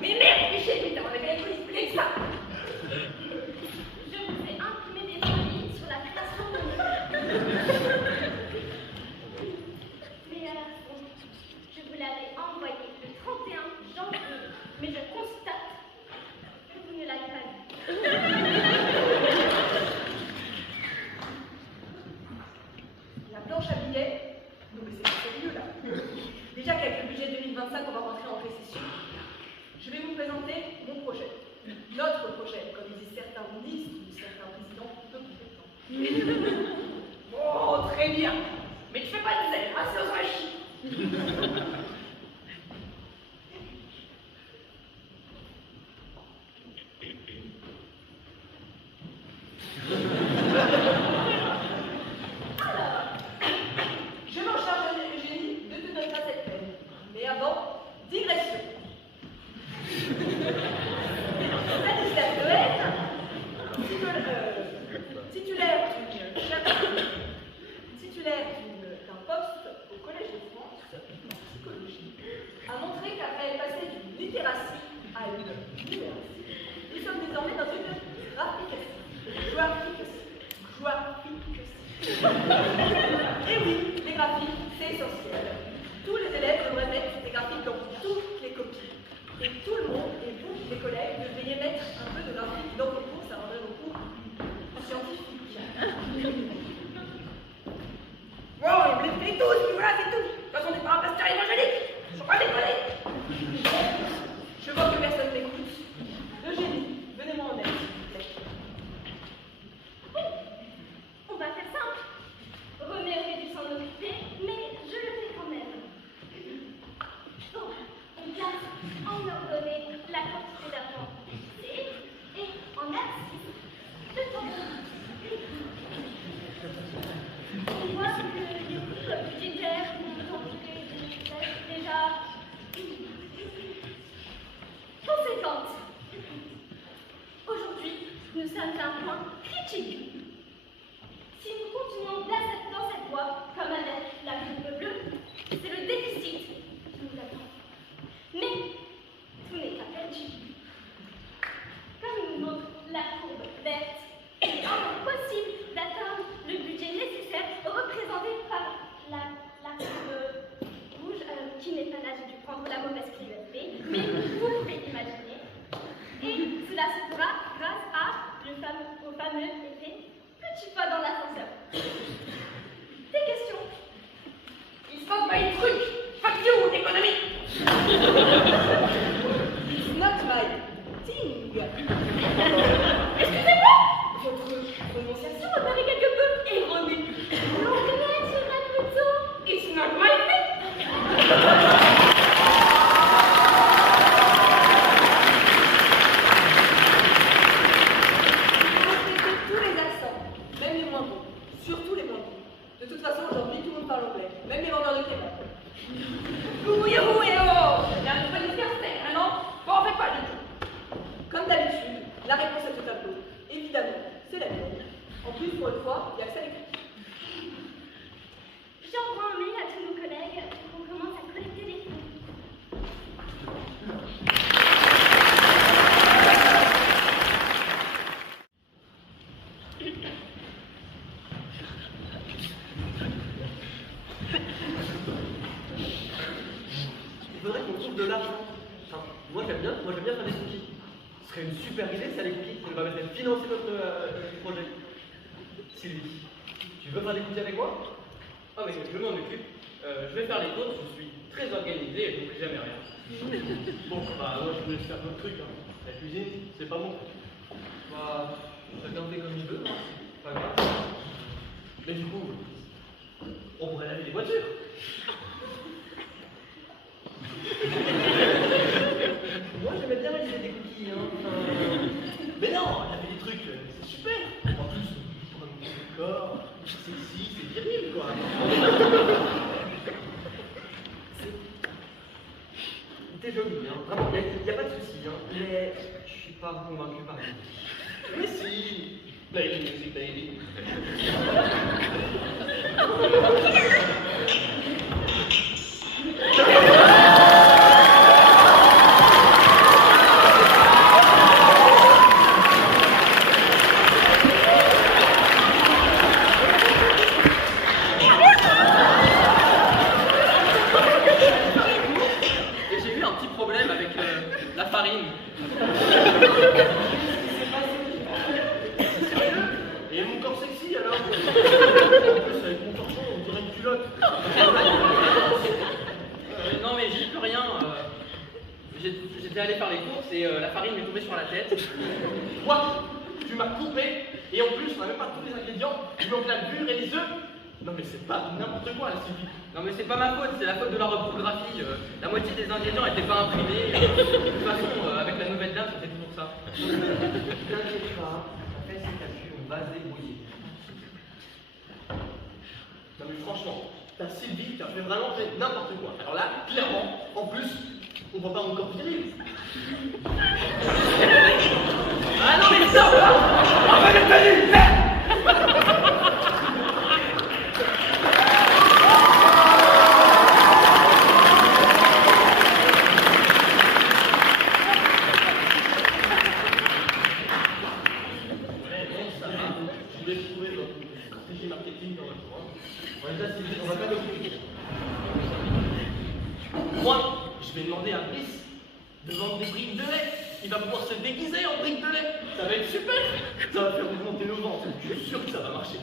Mais merde, fichier, putain, on a créé plus que ça. Je vous ai imprimé des avis sur la création de mais je vous l'avais envoyé le 31 janvier, mais je constate que vous ne l'avez pas lu. La planche à billets, non mais c'est pas sérieux là. Déjà qu'avec le budget 2025, on va rentrer en récession. Je vais vous présenter mon projet. Notre projet, comme disent certains ministres ou certains présidents peu compétents. Oh, très bien. Mais tu fais pas de zèle, hein, c'est aux machines. Je m'en charge, Eugénie, de te donner cette peine. Mais avant, digression. Stanislas Dehaene, titulaire d'un poste au Collège de France en psychologie. Et oui, les graphiques, c'est essentiel. Tous les élèves devraient mettre des graphiques dans toutes les copies. Et tout le monde, et vous, les collègues, devriez mettre un peu de graphique dans vos cours, ça rendrait vos cours scientifiques. Bon, et vous les faites tous, puis voilà, c'est tout. De toute façon, on n'est pas un pasteur évangélique. Je suis pas déconné. Je vois que personne m'écoute. Eugénie, venez-moi en aide, s'il vous plaît. On va faire simple. René aurait dû s'en occuper, mais je le fais quand même. Donc, on place en ordonnée la quantité d'argent utilisée et en abscisse le temps. On voit que les coûts budgétaires ont entré déjà conséquentes. Aujourd'hui, nous sommes à un point critique. Si nous continuons dans cette voie, comme avec la coupe bleue, c'est le déficit qui nous attend. Mais tout n'est qu'à peine. Comme nous montre la courbe verte, il est encore possible d'atteindre le budget nécessaire représenté par la courbe rouge, qui n'est pas là, j'ai dû prendre la mauvaise clé USB, mais vous pouvez imaginer. Et cela se fera grâce au fameux effet petit pas dans l'ascenseur. Des questions? Il se passe pas une truc. Fuck you, économie. It's not my thing. Excusez-moi, Votre prononciation me paraît quelque peu erronée. L'anglais serait plutôt It's not my thing. Respectez tous les accents, même les moins bons, surtout les moins bons. De toute façon, aujourd'hui, tout le monde parle anglais, même les vendeurs de kebab. Ouh, youhou, et oh! Il y a un nouvel exercice, hein, non? Bon, on fait pas du tout. Comme d'habitude, la réponse est au tableau. Évidemment, c'est la mienne. En plus, pour une fois, il y a que ça l'écrit. j'envoie un mail à tous nos collègues pour qu'on commence à collecter des fonds. Il faudrait qu'on trouve de l'argent. Enfin, moi j'aime bien faire des cookies. Ce serait une super idée ça les cookies, ça nous permettrait de financer notre projet. Sylvie, tu veux faire des cookies avec moi? Ah mais je m'en occupe. Je vais faire les courses, je suis très organisé et je n'oublie jamais rien. Bon, bah moi je vous laisse faire d'autres trucs. Hein. La cuisine, c'est pas bon. Bah, chacun fait comme il veut, hein. C'est pas grave. Mais du coup, on pourrait laver les voitures. Moi j'aimais bien réaliser des cookies, hein. Mais non, laver des trucs, c'est super. En plus, pour un corps, c'est sexy, c'est viril quoi. T'es joli, hein. Vraiment, y a pas de souci, hein. Mais je suis pas convaincu par elle. Mais si, baby music baby. Et j'ai eu un petit problème avec la farine. Et mon corps sexy alors. En plus, avec mon torchon, on dirait une culotte. Non mais j'y peux rien. J'étais allé faire les courses et la farine m'est tombée sur la tête. Quoi? Tu m'as coupé et en plus, on n'a même pas tous les ingrédients. Tu manques la bure et les œufs. Non mais c'est pas n'importe quoi la Sylvie. Non mais c'est pas ma faute, c'est la faute de la reprographie. La moitié des ingrédients n'étaient pas imprimés. De toute façon, avec la nouvelle date, c'était toujours ça. T'inquiète pas, on fait ses calculs, on va se débrouiller. Non mais franchement, ta Sylvie qui a fait vraiment n'importe quoi. Alors là, clairement, en plus, on voit pas mon corps viril. Ah non mais ça Ah mais le tenue, stratégie marketing. meeting dans notre coin. On est déjà civilisés, on va pas l'occuper. Moi, je vais demander à Brice de vendre des briques de lait. Il va pouvoir se déguiser en briques de lait. Ça va être super. Ça va faire augmenter nos ventes. Je suis sûr que ça va marcher.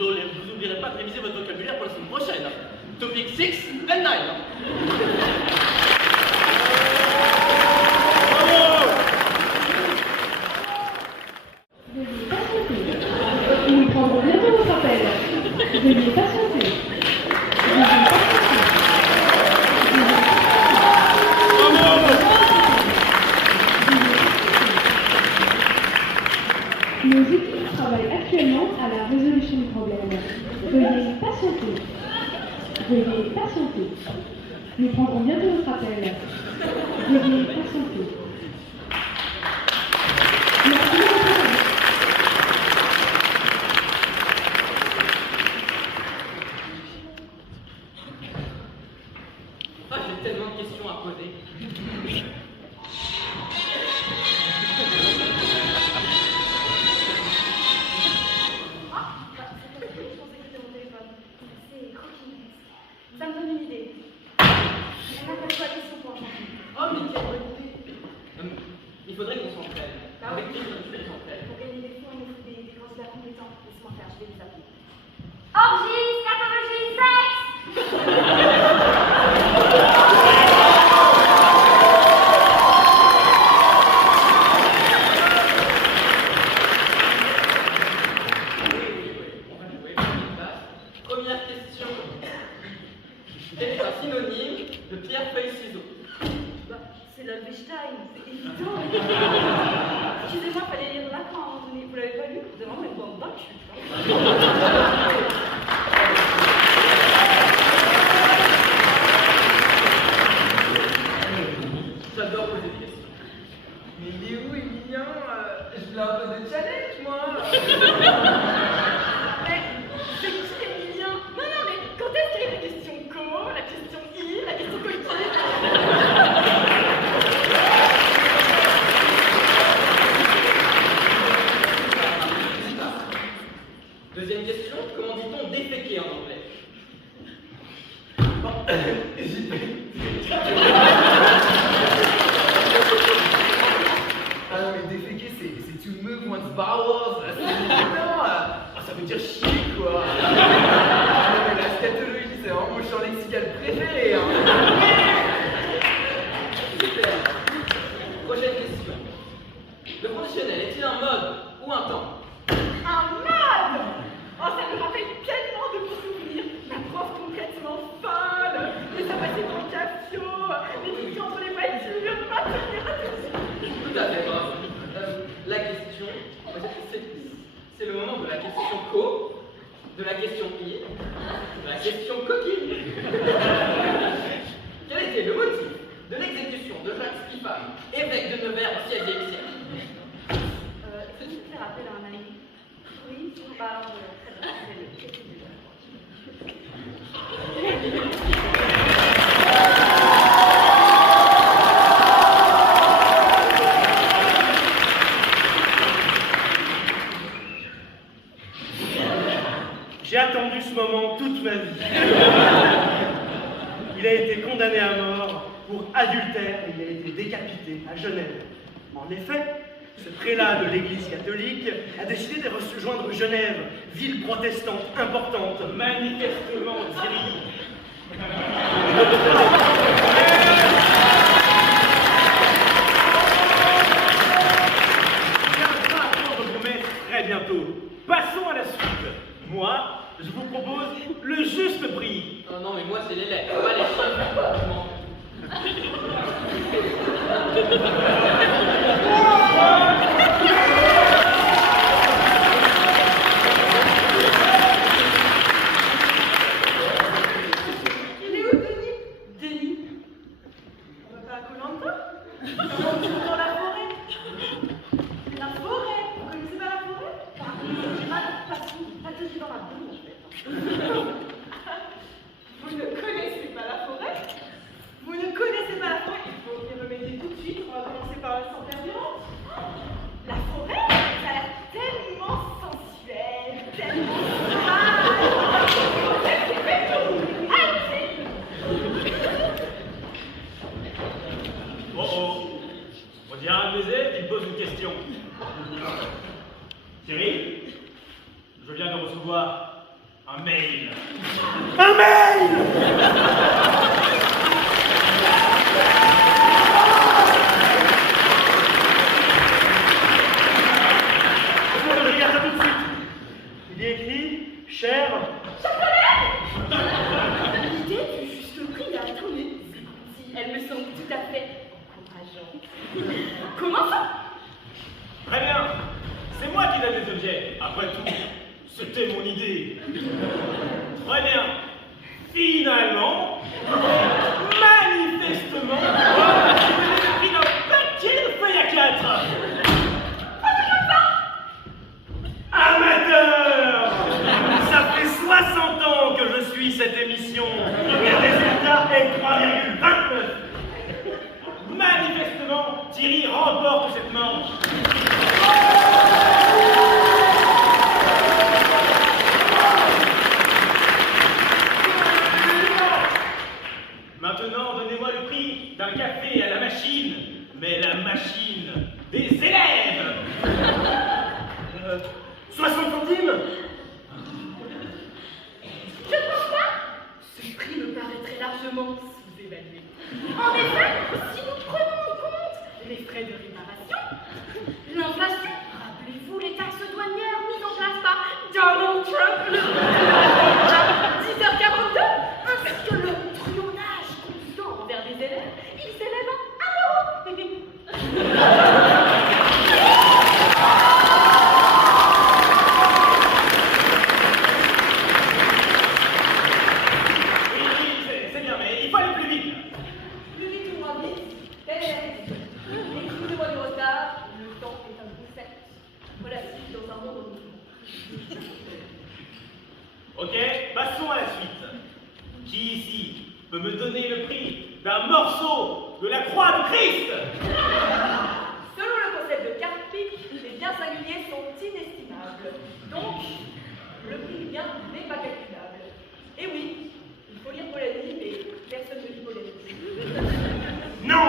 Vous n'oublierez pas de réviser votre vocabulaire pour la semaine prochaine. Topic 6 and 9. Nous prendrons bientôt votre appel. Veuillez patienter. Nos équipes travaillent actuellement à la résolution du problème. Veuillez patienter. Veuillez patienter. Nous prendrons bientôt votre appel. Veuillez patienter. Merci de votre appel. Ah, j'ai tellement de questions à poser. Ça me donne une idée. On appelle quoi question pour un champion? Oh, mais quelle bonne idée. Il faudrait qu'on s'entraîne. Avec qui on s'entraîne? Pour gagner des fonds, il nous faut des candidats compétents. Laisse-moi faire, je vais les appeler. Orgie, scatologie, sexe! Première question. Quel est un synonyme de pierre, feuille, ciseaux? Bah, c'est l'Albestein, c'est évident. Excusez-moi, fallait lire Lacan à un moment donné. Vous l'avez pas lu? Vous avez vraiment une bonne bac, J'adore poser des questions. Mais il est où, Emilien? Je voulais un peu de challenge, moi. C'est qui Emilien? Non, non, mais quand est-ce qu'il y a la question co, la question I, la question collective? Deuxième question, comment dit-on déféquer en anglais? Ah non, mais déféquer, c'est to move one's bowels. C'est évident. Ça veut dire chier, quoi. Non, mais la scatologie, c'est vraiment mon champ lexical préféré. Hein. Super. Prochaine question. Le conditionnel est-il un mode ou un temps? Un mode! Oh, ça me rappelle tellement de bons souvenirs. La prof complètement folle, les sabbatiques en cafio, les piquets entre les voitures, pas tenir attention. Tout à fait, bravo. La question, c'est le moment de la question co, de la question I, de la question coquille. Quel était le motif de l'exécution de Jacques Spiffam, évêque de Nevers au XVIe siècle? Est-ce que tu peux faire appel à un ami? Oui, bah alors, très bien, je vais le J'ai attendu ce moment toute ma vie. Il a été condamné à mort pour adultère et il a été décapité à Genève. En effet, ce prélat de l'Église catholique a décidé de rejoindre Genève, ville protestante importante, manifestement virile. Viendra à prendre promesse très bientôt. Passons à la suite. Moi, je vous propose le juste prix. Non, non, mais moi, c'est les lettres, pas les chiffres. Je m'en Il est où, Denis? Denis? On va pas à Koh-Lanta? Dans la forêt? La forêt? Vous connaissez pas la forêt? J'ai mal pas tout dans la boue, en fait. Vous ne connaissez pas la forêt? Vous ne connaissez pas la forêt? Il faut y remédier tout de suite. On va commencer par la santé violente. La forêt, ça a l'air tellement sensuel, tellement Oh oh. On dirait un baiser qui me pose une question. Thierry, je viens de recevoir un mail. Un mail! Je regarde ça tout de suite. Il est écrit, cher. L'idée du juste prix d'un tourné, elle me semble tout à fait encourageante. Comment ça? Très bien. C'est moi qui donne les objets. Après tout, c'était mon idée. Très bien. Finalement, manifestement, j'ai pris un paquet de feuilles à 4. Amateur! Ça fait 60 ans que je suis cette émission. Et le résultat est 3,29. Manifestement, Thierry remporte cette manche. Maintenant, donnez-moi le prix d'un café à la machine, mais la machine des élèves. 60 centimes? Je ne pense pas. Ce prix me paraîtrait largement sous-évalué. En effet, si nous prenons en compte les frais de réparation, l'inflation, rappelez-vous les taxes douanières mises en place par Donald Trump le 10h42, ainsi que le truandage constant envers les élèves, il s'élève à 1 euro. C'est bien, mais il faut aller plus vite. Plus vite ou moins vite, telle est la question. Excusez-moi du retard, le temps est un concept relatif dans un monde en mouvement. Ok, passons à la suite. Qui ici peut me donner le prix d'un morceau de la croix de Christ? Selon le concept de Karpik, les biens singuliers sont inestimables. Donc, le prix du bien n'est pas calculable. Et oui, il faut lire Polanyi, mais personne ne lit Polanyi. Non!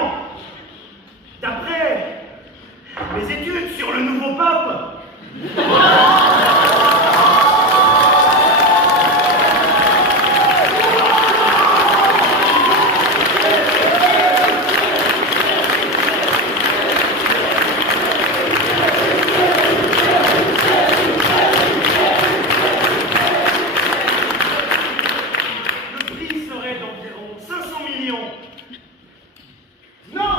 D'après les études sur le nouveau pape, le prix serait d'environ 500 millions. Non!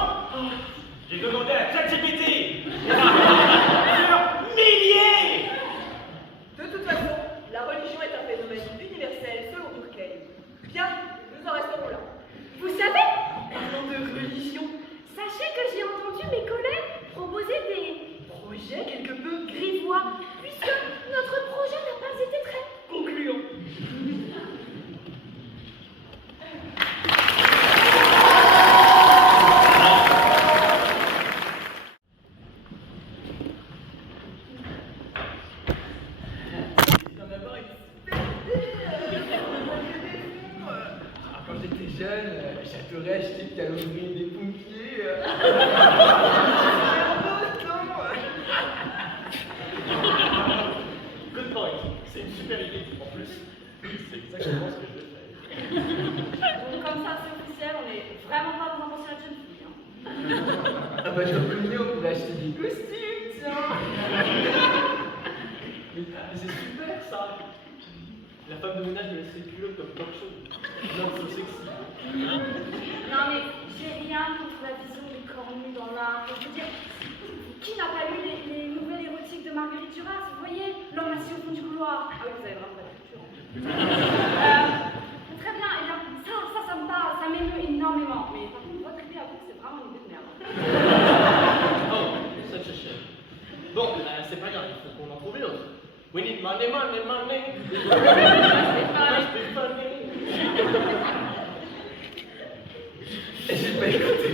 J'ai demandé à ChatGPT! Plusieurs milliers! De toute façon, la religion est un phénomène universel selon Durkheim. Bien, nous en resterons là. Vous savez, parlant de religion, sachez que j'ai entendu mes collègues proposer des projets quelque peu grivois, puisque notre projet n'a pas été très concluant. Quand j'étais jeune, j'adorais acheter le calendrier des pompiers. Good point. C'est une super idée. En plus, c'est exactement ce que je vais faire. Bon, comme ça, c'est officiel, on est vraiment pas dans un pensionnat de jeunes filles. Hein. Ah bah j'en peux mieux, on pourrait acheter des costumes, tiens. Mais c'est super ça. La femme de ménage me laisse ses culottes comme talk show. Non, c'est sexy. Non, mais j'ai rien contre la vision des corps nus dans l'art. Je veux dire, qui n'a pas lu les nouvelles érotiques de Marguerite Duras? Vous voyez, l'homme assis au fond du couloir. Ah oui, vous avez vraiment pas de culture. Très bien, et bien, ça me parle, ça m'émeut énormément. Mais par contre, votre idée à vous, c'est vraiment une idée de merde. Oh, ça te chien. Bon, c'est pas grave, il faut qu'on en trouve une autre. We need money, money, money. Must be funny. J'ai pas écouté.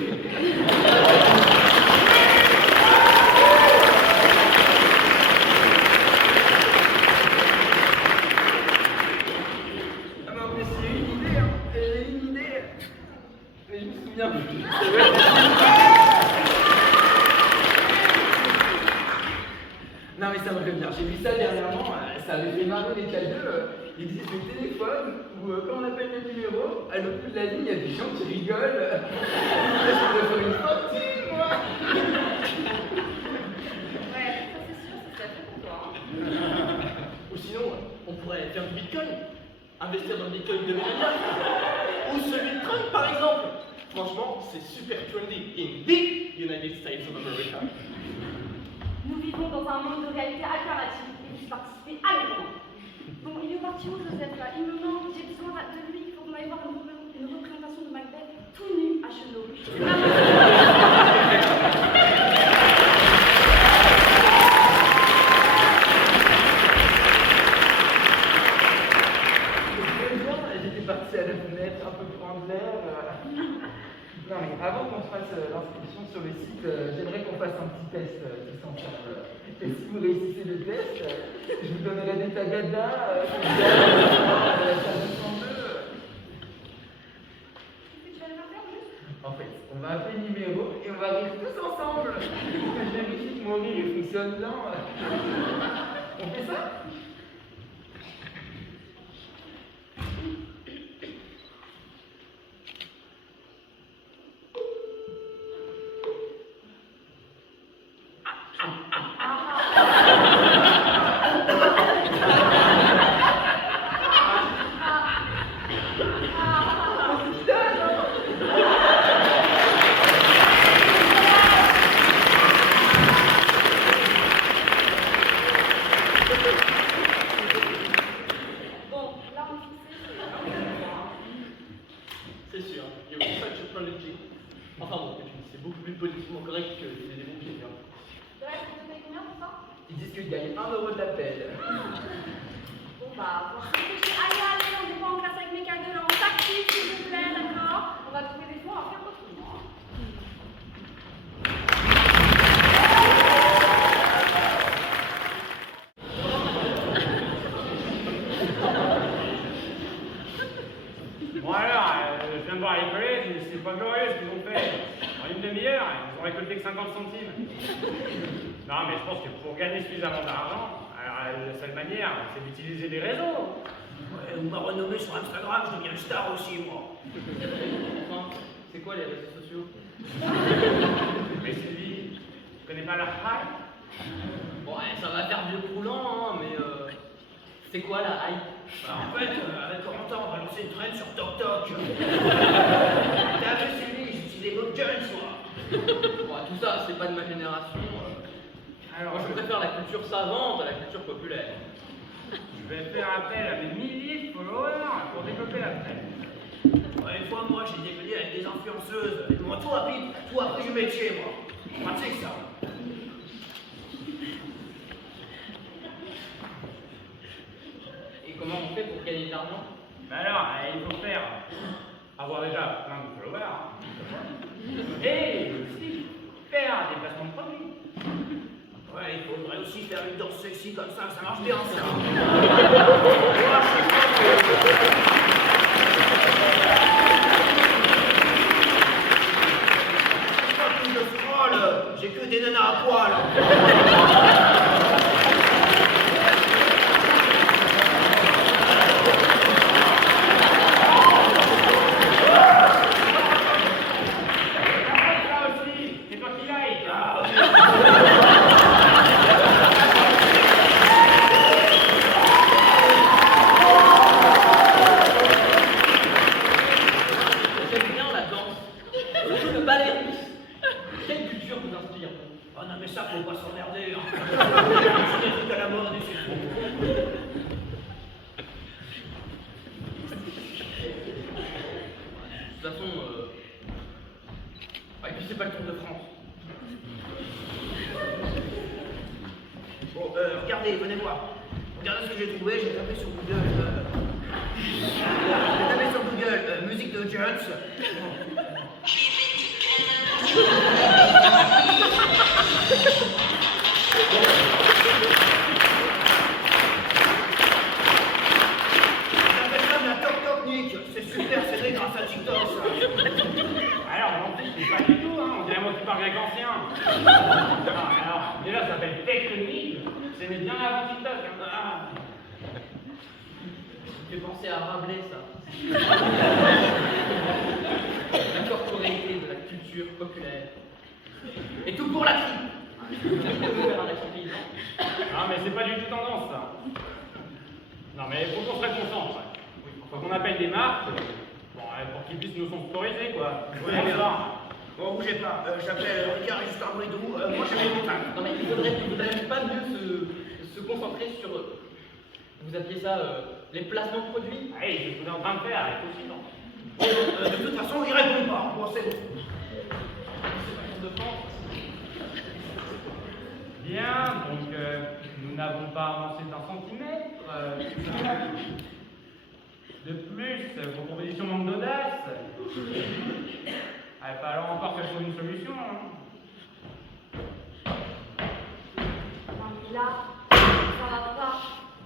Ah mais en plus il y a une idée, hein. Il y a une idée. Mais je me souviens plus. Non mais ça me revient, j'ai vu ça dernièrement, ça avait fait marrer les cadeux. Il existe des téléphones où quand on appelle le numéro, à l'autre bout de la ligne, il y a des gens qui rigolent. Je peux faire une fortune, moi. Ouais, ça c'est sûr, ça serait fait pour toi. Hein. Ou sinon, on pourrait faire du bitcoin. Investir dans le bitcoin de Mélania. Ou celui de Trump, par exemple. Franchement, c'est super trendy in the United States of America. Nous vivons dans un monde de réalité alternative et vous y participez allègrement. Bon, il est parti où, Joseph, là? Il me manque, j'ai besoin de lui. Il faut qu'on aille voir une représentation de Macbeth tout nu à Chenot. J'étais parti à la fenêtre, un peu prendre l'air. Non mais avant qu'on fasse l'inscription sur le site, j'aimerais qu'on fasse un petit test tous ensemble. Et si vous réussissez le test, je vous donnerai des tagadas, ça 202. En fait, on va appeler le numéro et on va rire tous ensemble. Je vérifie que mon rire il fonctionne bien. On fait ça? C'est sûr, il y a such a prodigy. Enfin bon, c'est beaucoup plus politiquement correct que les débouchés. Ouais, vous donnez combien pour ça? Ils disent que je gagne 1 euro de l'appel. Bon bah, pour allez, on n'est pas en classe avec mes cadeaux, là, on s'active s'il vous plaît, d'accord? On va trouver des fonds, on va faire autrement. Bon alors, je viens de voir les collèges, c'est pas glorieux ce qu'ils ont fait. En une demi-heure, ils ont récolté que 50 centimes. Non mais je pense que pour gagner suffisamment d'argent, la seule manière, c'est d'utiliser des réseaux. Ouais, on m'a renommé sur Instagram, je deviens une star aussi, moi. Enfin, c'est quoi les réseaux sociaux? Mais Sylvie, tu connais pas la hype? Bon, ouais, ça va faire vieux croulant, hein, mais c'est quoi la hype? Alors, en fait, avec Corentin, on va lancer une traîne sur TokTok. T'as vu Sylvie, j'utilisais Bob Jones, moi. Bon, tout ça, c'est pas de ma génération. Alors, Moi, je préfère la culture savante à la culture populaire. je vais faire appel à mes milliers de followers pour développer la traîne. Ouais, une fois, moi, j'ai déconné avec des influenceuses. Ils m'ont tout appris du métier, moi. Pratique, ça. Et comment on fait pour gagner de l'argent? Mais alors, il faut faire avoir déjà plein de followers. Hein. Et aussi faire des placements de produits. Ouais, il faudrait aussi faire une danse sexy comme ça marche bien, ça. Je scroll, j'ai que des nanas à poil. surtout le ballet russe. Quelle culture vous inspire? Oh non, mais ça, faut pas s'emmerder. Hein. C'est des trucs à la mode ici. De toute façon, et puis c'est pas le Tour de France. Bon, regardez, venez voir. Regardez ce que j'ai trouvé, j'ai tapé sur Google. J'ai tapé sur Google, musique de Jones. J'appelle ça de la toc-toc-nique. C'est super, c'est né grâce à TikTok, ça. Alors, en plus, c'est pas du tout, hein. On dirait moi qui parle grec ancien. Alors, déjà, ça s'appelle technique. C'est né bien avant TikTok. Hein. Ça fait penser à Rabelais, ça. La corporéité de la culture populaire. Et tout pour la tri. Non, mais c'est pas du tout tendance, ça. Non, mais faut qu'on se réconcentre. Faut qu'on appelle des marques, pour qu'ils puissent nous sponsoriser, quoi. Oui, bien. Bon, bougez pas, j'appelle Ricard et Justin Bridou, moi j'ai mes contacts. Non mais il faudrait pas mieux se concentrer sur, vous appelez ça, les placements de produits? Ah, oui, c'est ce qu'on est en train de faire, c'est possible. Bon, de toute façon, il répond pas, bon, c'est bon. De France. Bien, donc nous n'avons pas avancé d'un centimètre. De plus, vos propositions manquent d'audace. Il va falloir encore qu'elles trouvent une solution. Hein. Non mais là, ça va pas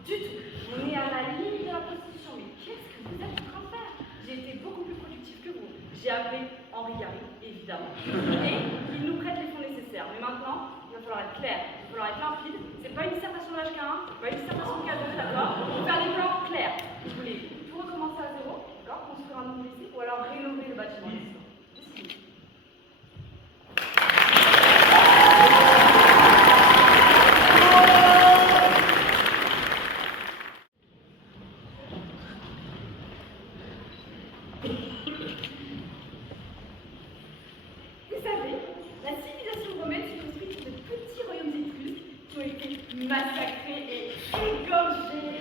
du tout. On est à la limite de la prostitution. Mais qu'est-ce que vous êtes en train de faire? J'ai été beaucoup plus productive que vous. J'ai appelé Henri Gary, évidemment. Et il nous prête les fonds nécessaires. Mais maintenant, il va falloir être clair. Il va falloir être limpide. C'est pas une dissertation de l'HK1, c'est pas une dissertation de K2, d'accord? Il faut faire des plans clairs. Vous voulez tout recommencer à zéro, d'accord? Construire un nouveau lycée, ou alors rénover le bâtiment. Décidez. Vous savez, la civilisation romaine s'est construite sur de petits royaumes étrusques qui ont été massacrés et égorgés.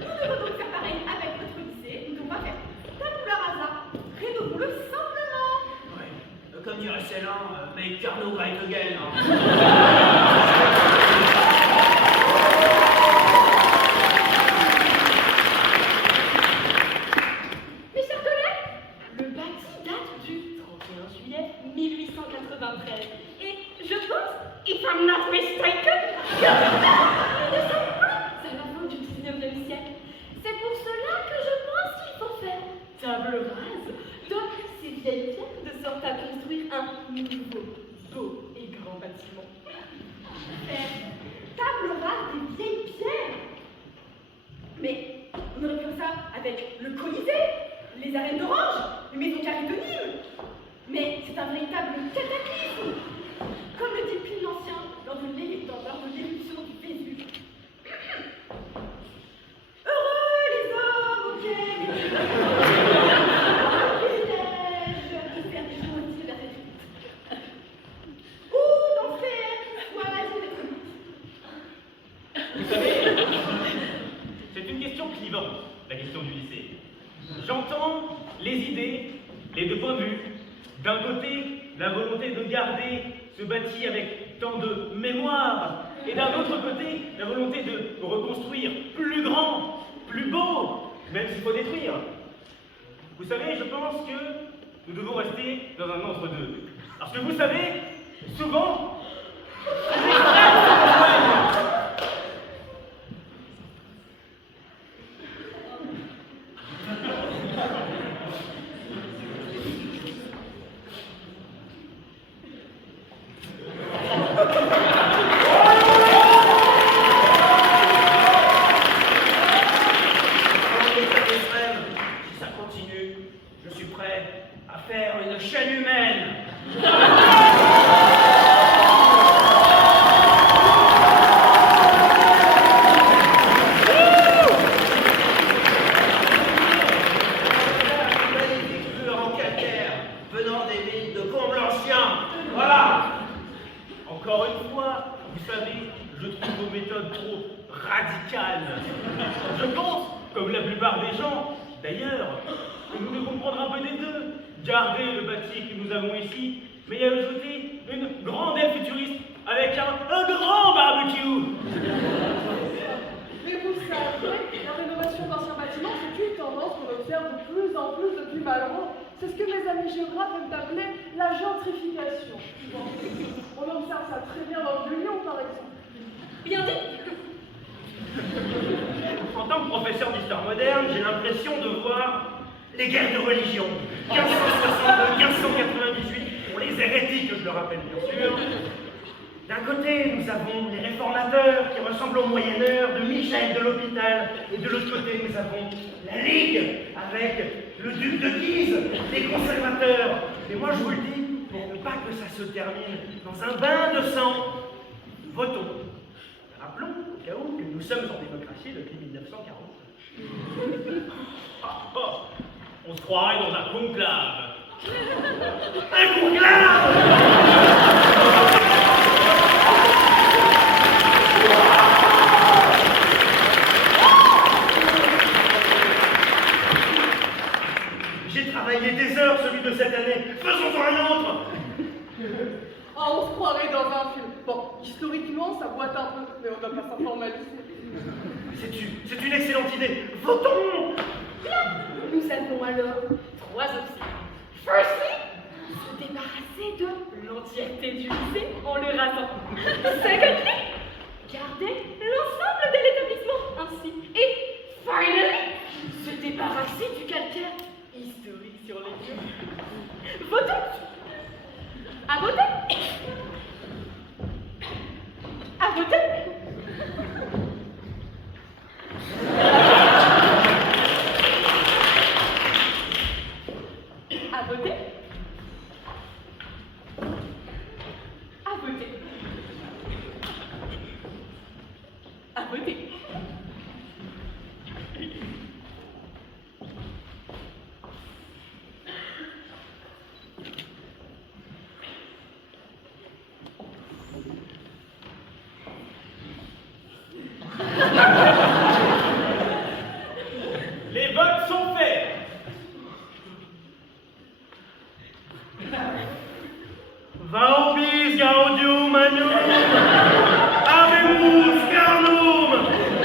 Nous devons donc faire pareil avec notre lycée. Nous ne devons pas faire tabula rasa. Rénovons-le simplement. Ouais, comme dirait Célin, make Carnot right again. Hein. Mes chers collègues, le bâti date du 31 juillet 1893. Et je pense, if I'm not mistaken, que nous ne sommes plus à la fin du 19e siècle. C'est pour cela que je pense qu'il faut faire table rase de ces vieilles pierres de sorte à construire un nouveau, beau et grand bâtiment. Faire table rase des vieilles pierres. Mais on aurait pu faire ça avec le Colisée, les arènes d'Orange, les maisons carrées de Nîmes. Mais c'est un véritable cataclysme. Comme le dit Pline l'Ancien lors de l'éruption du Vésuve. Heureux les hommes auxquels il est le privilège de faire des choses vers cette lutte. Ou d'en faire soit la vie d'être lutte. Vous savez, c'est une question clivante, la question du lycée. J'entends les idées, les deux points de vue. D'un côté, la volonté de garder ce bâti avec tant de mémoire, et d'un autre côté, la volonté de reconstruire plus grand, plus beau, même s'il faut détruire. Vous savez, je pense que nous devons rester dans un entre-deux. Parce que vous savez, souvent, Si ça continue, je suis prêt à faire une chaîne humaine. Je pense, comme la plupart des gens, d'ailleurs, que nous devons prendre un peu des deux. Garder le bâti que nous avons ici, mais y ajouter une grande aile futuriste avec un grand barbecue. Mais vous savez, la rénovation d'anciens bâtiments, c'est une tendance qu'on observe de plus en plus depuis Malraux. C'est ce que mes amis géographes aiment appeler la gentrification. On observe ça très bien dans le Lyon, par exemple. Bien dit. En tant que professeur d'histoire moderne, j'ai l'impression de voir les guerres de religion. 1562-1598, pour les hérétiques, je le rappelle bien sûr. D'un côté, nous avons les réformateurs qui ressemblent aux Moyeneurs de Michel de l'Hôpital, et de l'autre côté, nous avons la Ligue avec le duc de Guise, les conservateurs. Et moi, je vous le dis, pour ne pas que ça se termine dans un bain de sang, votons. Rappelons, au cas où, que nous sommes en démocratie depuis 1940. On se croirait dans un conclave. Un conclave! J'ai travaillé des heures celui de cette année. Faisons-en un autre! Ah, on se croirait dans un film. Bon, historiquement, ça boite un peu, mais on ne va pas s'en formaliser. C'est une excellente idée. Votons! Nous avons alors 3 options. Firstly, se débarrasser de l'entièreté du lycée en le rasant. Secondly, garder l'ensemble de l'établissement ainsi. Et finally, se débarrasser du calcaire historique sur les murs. Votons! À voter! À voter! À voter. À voter. À voter. Les votes sont faits. Vaubis gaudium annum, habemus carnum.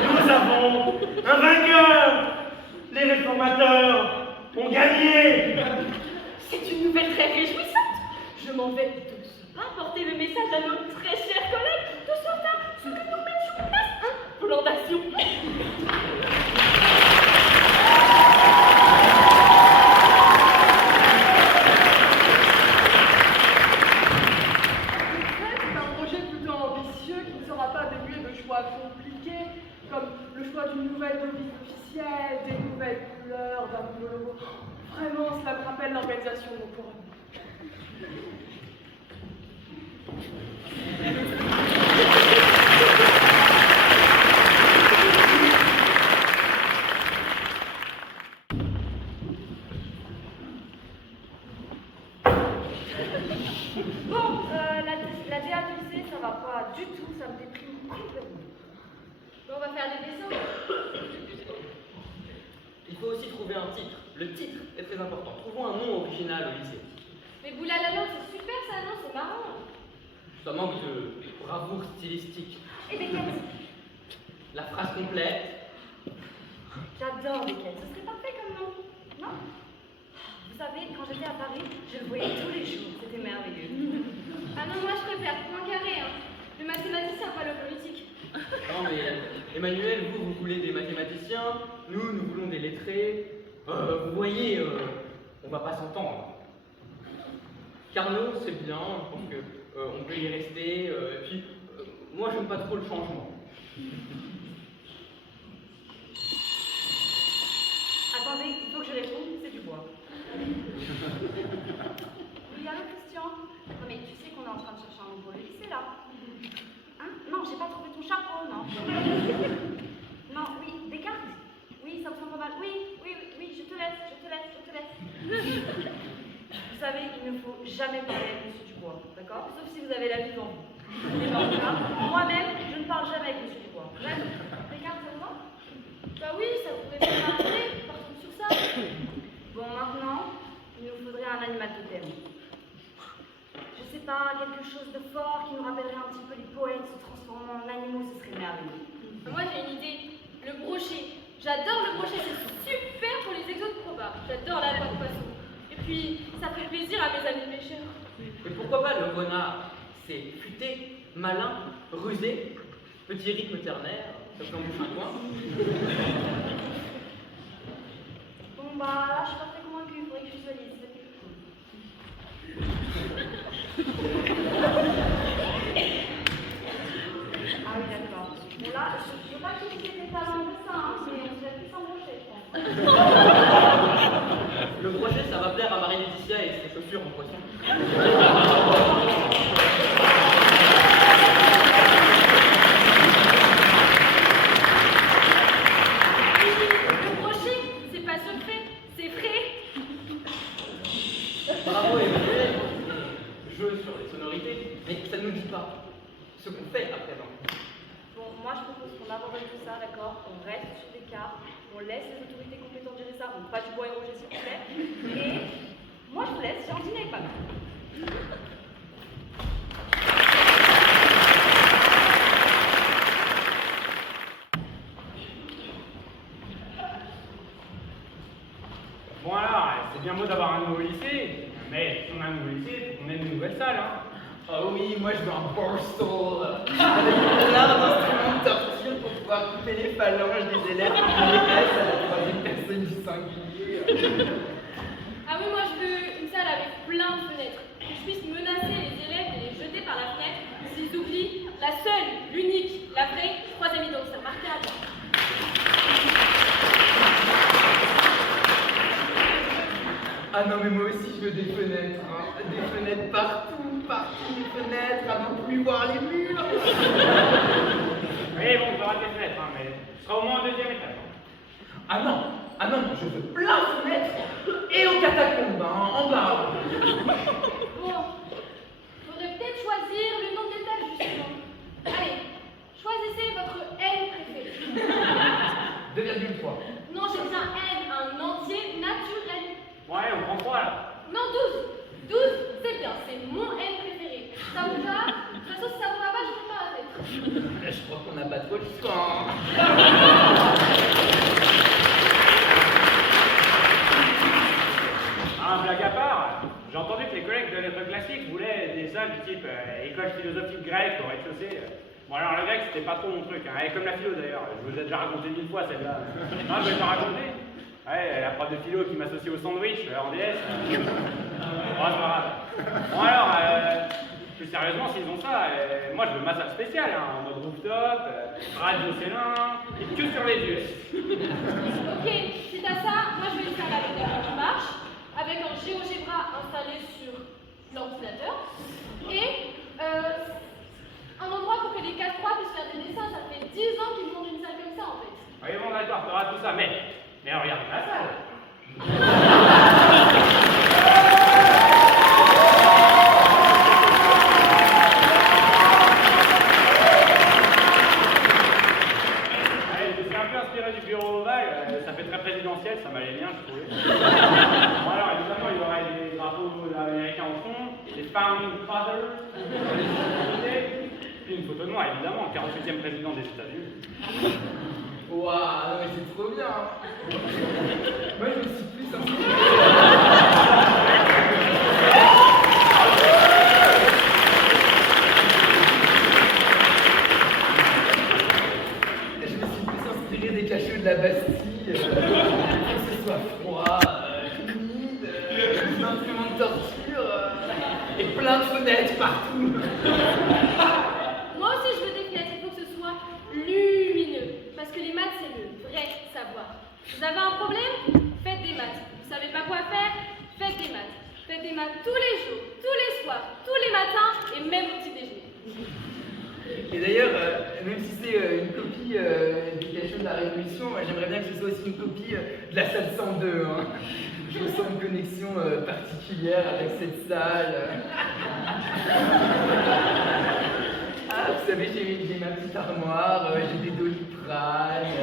Nous avons un vainqueur. Les réformateurs ont gagné. C'est une nouvelle très réjouissante. Je m'en vais de ce pas porter le message à nos très chers collègues de sorte à ce que nous mettions en place un plan d'action. C'est un projet plutôt ambitieux qui ne sera pas dénué de choix compliqués, comme le choix d'une nouvelle devise officielle, des nouvelles couleurs, d'un nouveau logo. Vraiment, cela me rappelle l'organisation de mon forum. Bon, la DA du lycée, ça va pas du tout, ça me déprime complètement. Bon, on va faire des dessins. Il faut aussi trouver un titre. Le titre est très important. Trouvons un nom original au lycée. Mais Boulalala, c'est super ça, non? C'est marrant. Ça manque de bravoure stylistique. Et des quêtes. La phrase complète. J'adore les quêtes, ce serait parfait comme nom, non? Vous savez, quand j'étais à Paris, je le voyais tous les jours, c'était merveilleux. Ah non, moi je préfère point carré, hein. Le mathématicien, pas le politique. Non mais Emmanuel, vous voulez des mathématiciens, nous voulons des lettrés. Vous voyez, on va pas s'entendre. Carnot, c'est bien, je pense que on peut y rester. Et puis, moi j'aime pas trop le changement. Attendez, il faut que je réponde, c'est du bois. Oui, allô Christian? Non mais tu sais qu'on est en train de chercher un nom pour le lycée là. Hein? Non, j'ai pas trouvé ton chapeau, non. Non, oui, des cartes? Oui, ça me semble pas mal. Oui, je te laisse. Vous savez, il ne faut jamais parler avec Monsieur Dubois, d'accord? Sauf si vous avez la vie devant vous. Et dans ce cas, moi-même, je ne parle jamais avec Monsieur Dubois. Bref, des cartes, ça vous va? Bah oui, ça pourrait bien marcher, partons sur ça. Bon, maintenant, il nous faudrait un animal totem. Je sais pas, quelque chose de fort qui nous rappellerait un petit peu les poètes se transformant en animaux, ce serait merveilleux. Moi j'ai une idée, le brochet. J'adore le brochet, c'est super pour les exos probables. J'adore la loi de poisson. Et puis, ça fait plaisir à mes amis pêcheurs. Et pourquoi pas le renard? C'est futé, malin, rusé, petit rythme ternaire, ça peut en bouffer un coin. Bon, bah là, je suis pas très convaincue, il faudrait que je visualise. Ah oui, d'accord. Bon, là, je veux pas critiquer tes talents de ça, hein, mais on dirait plus un brochet, je pense. Le brochet, ça va plaire à Marie-Laetitia et ses chaussures en poisson. Le brochet, c'est pas surfait, c'est frais. Bravo Emmanuel, jeu sur les sonorités, mais ça ne nous dit pas ce qu'on fait à présent. Bon, moi, je propose qu'on abandonne tout ça, d'accord? On reste sur des cartes, on laisse les autorités compétentes gérer ça, bon, pas du bois et roger, s'il vous plaît. Et moi, je vous laisse, j'ai un dîner avec ma mère. Bon alors, c'est bien beau d'avoir un nouveau lycée, mais si on a un nouveau lycée, il faut qu'on ait une nouvelle salle, hein. Oh oui, moi je veux un barstool avec plein d'instruments de torture pour pouvoir couper les phalanges des élèves qui les à la troisième personne du singulier. Ah oui, moi je veux une salle avec plein de fenêtres. Que je puisse menacer les élèves et les jeter par la fenêtre s'ils oublient la seule, l'unique, la vraie troisième idole. C'est remarquable. Ah non mais moi aussi je veux des fenêtres, hein. Des fenêtres partout, des fenêtres, à ne plus voir les murs. Oui, bon, on aura des fenêtres, hein, mais ce sera au moins au deuxième étage. Ah non, je veux plein de fenêtres et aux catacombes, hein, en bas. Bon, faudrait peut-être choisir le nom d'étage justement. Allez, choisissez votre N préféré. 2,3. Non, j'ai bien N, un entier naturel. Ouais, on prend 3 là. Non, 12. 12, c'est bien, c'est mon N préféré. Ça vous va? De toute façon, si ça vous va pas, je vous pas la tête. Là, je crois qu'on n'a pas trop le choix, hein. Ah, blague à part, j'ai entendu que les collègues de lettres classiques voulaient des salles du type école philosophique grecque au rez-de-chaussée. Bon, alors le grec, c'était pas trop mon truc, hein. Et comme la philo d'ailleurs, je vous ai déjà raconté 1000 fois celle-là. Non, je vais te la raconter. Ouais, la prof de philo qui m'associe au sandwich en DS. Bon, c'est pas grave. Bon, alors, plus sérieusement, s'ils ont ça, moi je veux ma salle spéciale, hein, en mode rooftop, radio Célin, et que sur les yeux. Ok, si t'as ça, moi je vais une salle avec des planches marche, avec un GeoGebra installé sur l'ordinateur, et un endroit pour que les 4-3 puissent faire des dessins. Ça fait 10 ans qu'ils demandent une salle comme ça en fait. Oui, bon, d'accord, t'auras tout ça, mais regarde la salle. Ouais, je suis un peu inspiré du bureau ovale, ça fait très présidentiel, ça m'allait bien, je trouvais. Bon, alors, évidemment, il y aurait des drapeaux américains au fond, des Founding Fathers, puis une photo de moi, évidemment, 48e président des États-Unis. Waouh, mais c'est trop bien. Moi, je me suis plus inspiré. Je me suis plus inspiré des cachots de la Bastille, que ce soit froid, humide, des instruments de torture, et plein de fenêtres partout. Moi aussi je veux des fenêtres, il faut que ce soit lumineux. Parce que les maths c'est le vrai savoir. Vous avez un problème? Faites des maths. Vous savez pas quoi faire? Faites des maths. Faites des maths tous les jours, tous les soirs, tous les matins et même au petit déjeuner. Et d'ailleurs, même si c'est une copie des cachots de la Révolution, j'aimerais bien que ce soit aussi une copie de la salle 102. Hein. Je ressens une connexion particulière avec cette salle. Ah, vous savez, j'ai ma petite armoire, j'ai des doliprane,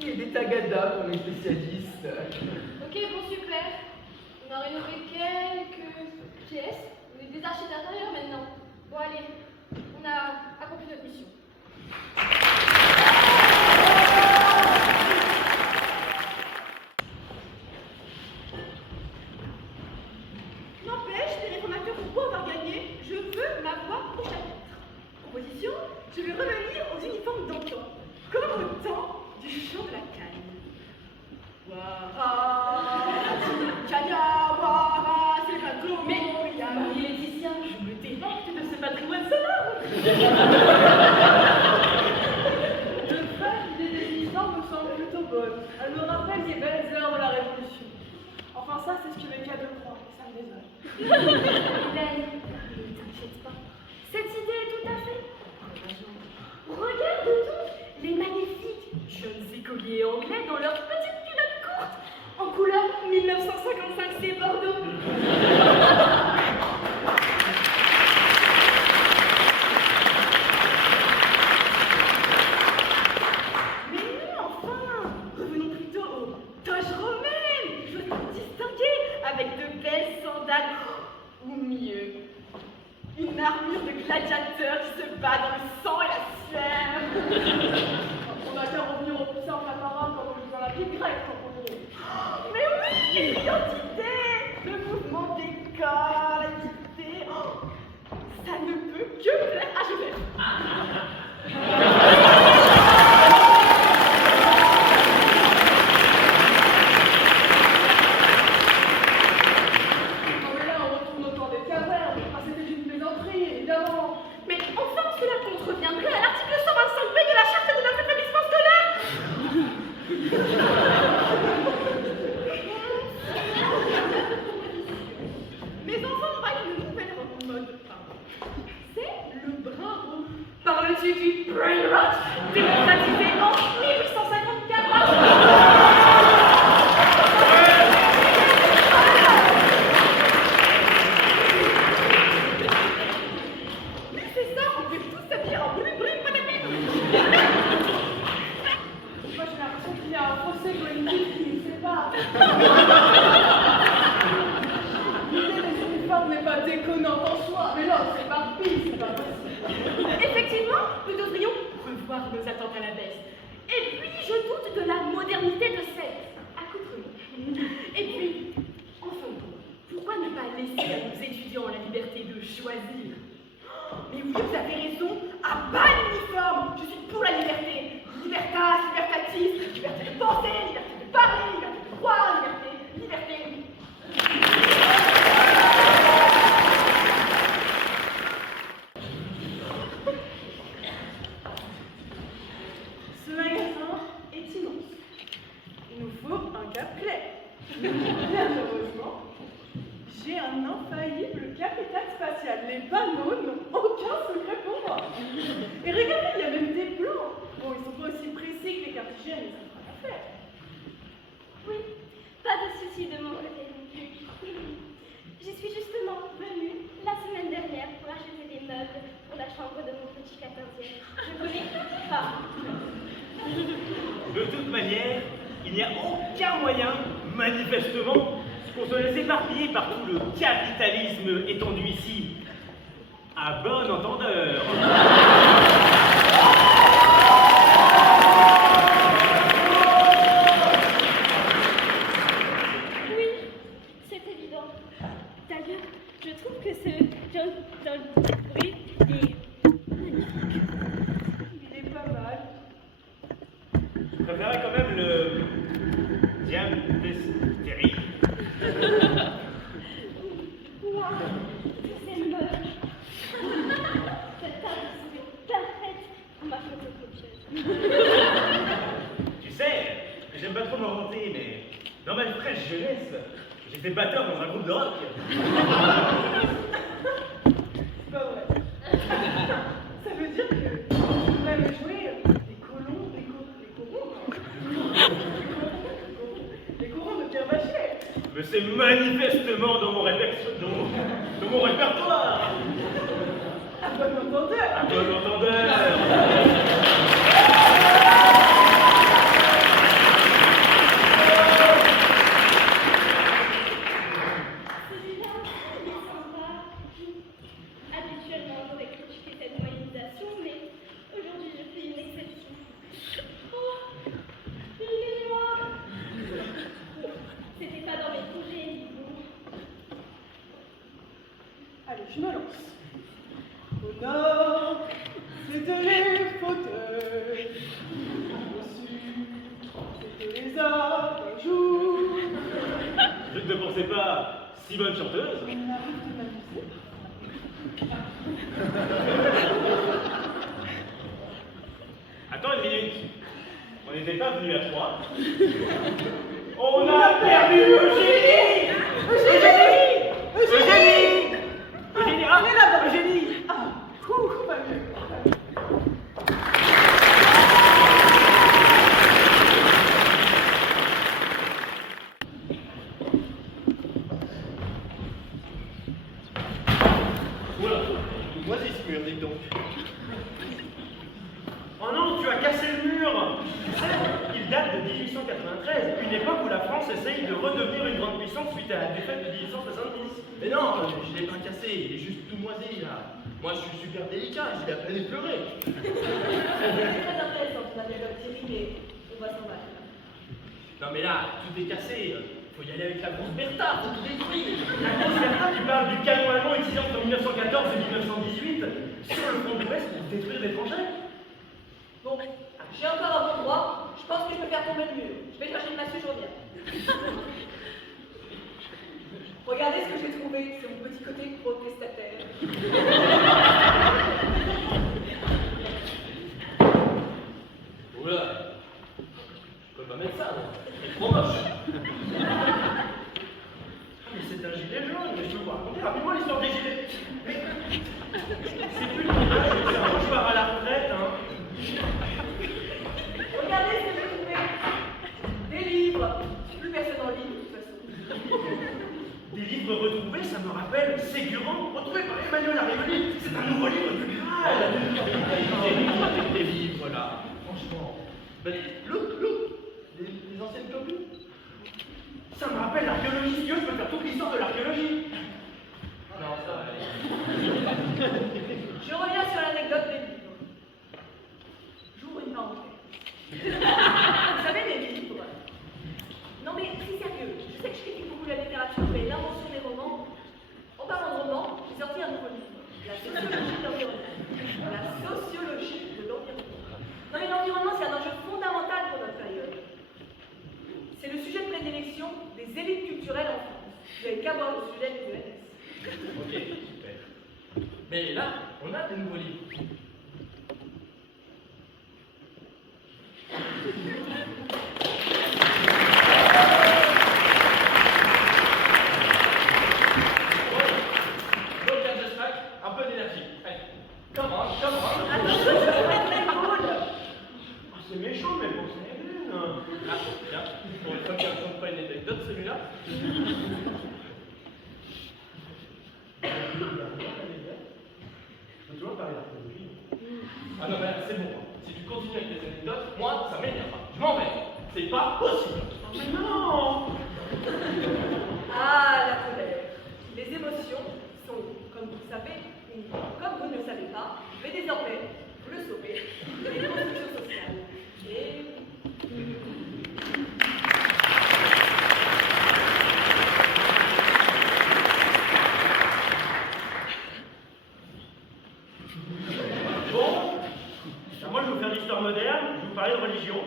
des et des tagadas pour les spécialistes. Ok, bon, super. On a rénové quelques pièces. On est des archives d'intérieur maintenant. Bon, allez, on a accompli notre mission. N'empêche, les réformateurs vont pas avoir gagné. Je veux ma voix au chapitre. Proposition, je vais revenir aux uniformes d'antan, comme au temps du chant de la canne. Wara, Kanya, Wara, c'est pas tout. Mais, Laetitia, je me délecte de ce patrimoine sonore. Le fait des uniformes me semble plutôt bonne. Elle me rappelle des belles heures de la Révolution. Enfin, ça, c'est ce que les cadres croient. Ça me désole. Hélène, ne t'inquiète pas. Cette idée est tout à fait encourageante. Regarde donc les magnifiques jeunes écoliers anglais dans leurs petites culottes courtes en couleur 1955C Bordeaux. Mais non, enfin, revenons plutôt aux toges romaines, chose distinguée, avec de belles sandales, ou mieux, une armure de gladiateur qui se bat dans le sang et la sueur. On a qu'à revenir au plus simple apparat comme dans la vie grecque, quand on est. Mais oui, l'identité, le mouvement des corps, la dignité, ça ne peut que plaire à Joseph. Non mais là on retourne au temps des cavernes, c'était une plaisanterie évidemment. Mais enfin, cela contreviendrait à l'article 125B de la charte de notre établissement scolaire. Mes enfants ont une nouvelle mode. C'est le brin rouge. Parles-tu du brain rot démocratisé en 1854? Mais c'est ça, on veut tous s'habiller en brune patapé. Moi j'ai l'impression qu'il y a un fossé cognitif qui ne sait pas. L'idée des uniformes n'est pas déconnante en soi, mais là c'est pas pire, c'est pas possible. Effectivement, nous devrions revoir nos attentes à la baisse. Et puis, je doute de la modernité de cette accoutrement. Et puis, enfin, pourquoi ne pas laisser à nos étudiants la liberté de choisir? Mais oui, vous avez raison, à bas l'uniforme. Je suis pour la liberté. Libertas, libertatis, liberté de penser, liberté de parler, liberté de croire, liberté. Ce magasin est immense. Il nous faut un cap clair. Bien heureusement, j'ai un infaillible capital spatial. Les panneaux n'ont aucun secret pour moi. Et regardez, il y a même des plans. Bon, ils sont pas aussi précis que les cartésiennes, mais ça fera l'affaire. Oui, pas de souci de mon côté non plus. Je suis justement venue la semaine dernière pour acheter des meubles pour la chambre de mon petit 14e. Je voulais pas. De toute manière, il n'y a aucun moyen, manifestement, qu'on se laisse éparpiller par tout le capitalisme étendu ici. À bon entendeur. Oui, c'est évident. D'ailleurs, je trouve que ce John Bruy est magnifique. Il est pas mal. Je préférais quand même le diable terrible. Waouh, c'est moche. Cette table serait parfaite pour ma photocopieuse. Tu sais, j'aime pas trop m'inventer, mais dans ma fraîche jeunesse, j'étais batteur dans un groupe de rock. C'est pas vrai. Ça veut dire que tu pourrais me jouer les corons de Pierre Bachelet. Mais c'est manifestement dans mon répertoire. À bon entendeur. À bon entendeur. je me lance. Au nord, c'était les fauteuils. Au sud, c'était les acajou. Je ne te pensais pas si bonne chanteuse. On arrive de m'amuser. Attends une minute. On n'était pas venus à 3. On a perdu Eugénie. Eugénie. Ah, On est là-bas, Eugénie. Ah, pas mieux. Voilà. Vas-y ce mur, dis donc. Oh non, tu as cassé le mur. Tu sais, il date de 1893, une époque où la France essaye de redevenir une grande puissance suite à la défaite de 1870. Mais non, je l'ai pas cassé, il est juste tout moisi là. Moi je suis super délicat, j'ai la peine de pleurer. C'est très intéressant, ton anecdote, Thierry, mais on va s'en battre. Non mais là, tout est cassé. Faut y aller avec la grosse Bertha, faut tout détruire. La grosse Bertha, tu parles du canon allemand utilisé entre 1914 et 1918 sur le front de l'Ouest pour détruire des trangers. Bon, j'ai encore un bon droit. Je pense que je peux faire tomber le mur. Je vais chercher une massue, je reviens. Regardez ce que j'ai trouvé, c'est mon petit côté protestataire. Oula, je peux pas mettre ça, non? C'est trop moche. Mais c'est un gilet jaune, mais je peux vous raconter rapidement l'histoire des gilets. Mais c'est plus le montage, c'est un je pars à la retraite, hein. Regardez ce que j'ai trouvé. Des livres. Plus personne en lit, de toute façon. Des livres retrouvés, ça me rappelle Ségurant, retrouvé par Emmanuel Arrivoli. C'est un nouveau livre du Graal. Des livres là, franchement. Ben, look, les anciennes copies. Ça me rappelle l'archéologie. Si tu veux, je peux faire toute l'histoire de l'archéologie. Non, ça va aller. Je reviens sur l'anecdote des livres. J'ouvre une parenthèse. Vous savez, les livres. Non mais c'est sérieux. Je sais que je critique beaucoup la littérature, mais l'invention des romans. En parlant de romans, j'ai sorti un nouveau livre. La sociologie de l'environnement. La sociologie de l'environnement. Non mais l'environnement, c'est un enjeu fondamental pour notre période. C'est le sujet de prédilection des élites culturelles en France. Vous n'avez qu'à voir le sujet des ENS. Ok, super. Mais là, on a des nouveaux livres. Donc, just like, un peu d'énergie. Allez, come on. Attention, je vais mettre les boules. Ah, c'est méchant, mais bon, c'est une. Ah, tiens, pour une fois qu'il raconte pas une anecdote, celui-là. Je peux toujours parler d'archéologie. Ah non, mais là, c'est bon. Si tu continues avec tes anecdotes, moi, ça m'énerve. Je m'en vais. C'est pas possible. Mais non. Ah, la colère. Les émotions sont, comme vous le savez, ou comme vous ne le savez pas, mais désormais, vous le saurez, des constructions sociales. Et... Bon, moi je vais vous faire l'histoire moderne, je vais vous parler de religion.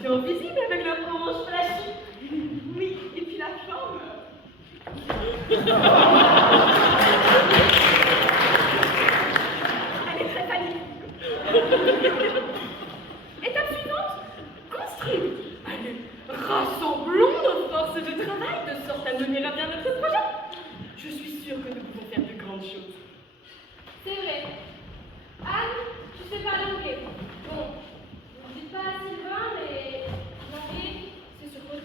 Bien visible avec leur orange flashy. Oui, et puis la chambre. Elle est très panique. Étape suivante, construire. Allez, rassemblons nos forces de travail de sorte à mener à bien notre projet. Je suis sûre que nous pouvons faire de grandes choses. C'est vrai. Anne, tu sais pas l'anglais. Bon, ne dites pas à Sylvain, mais l'anglais, c'est surposé.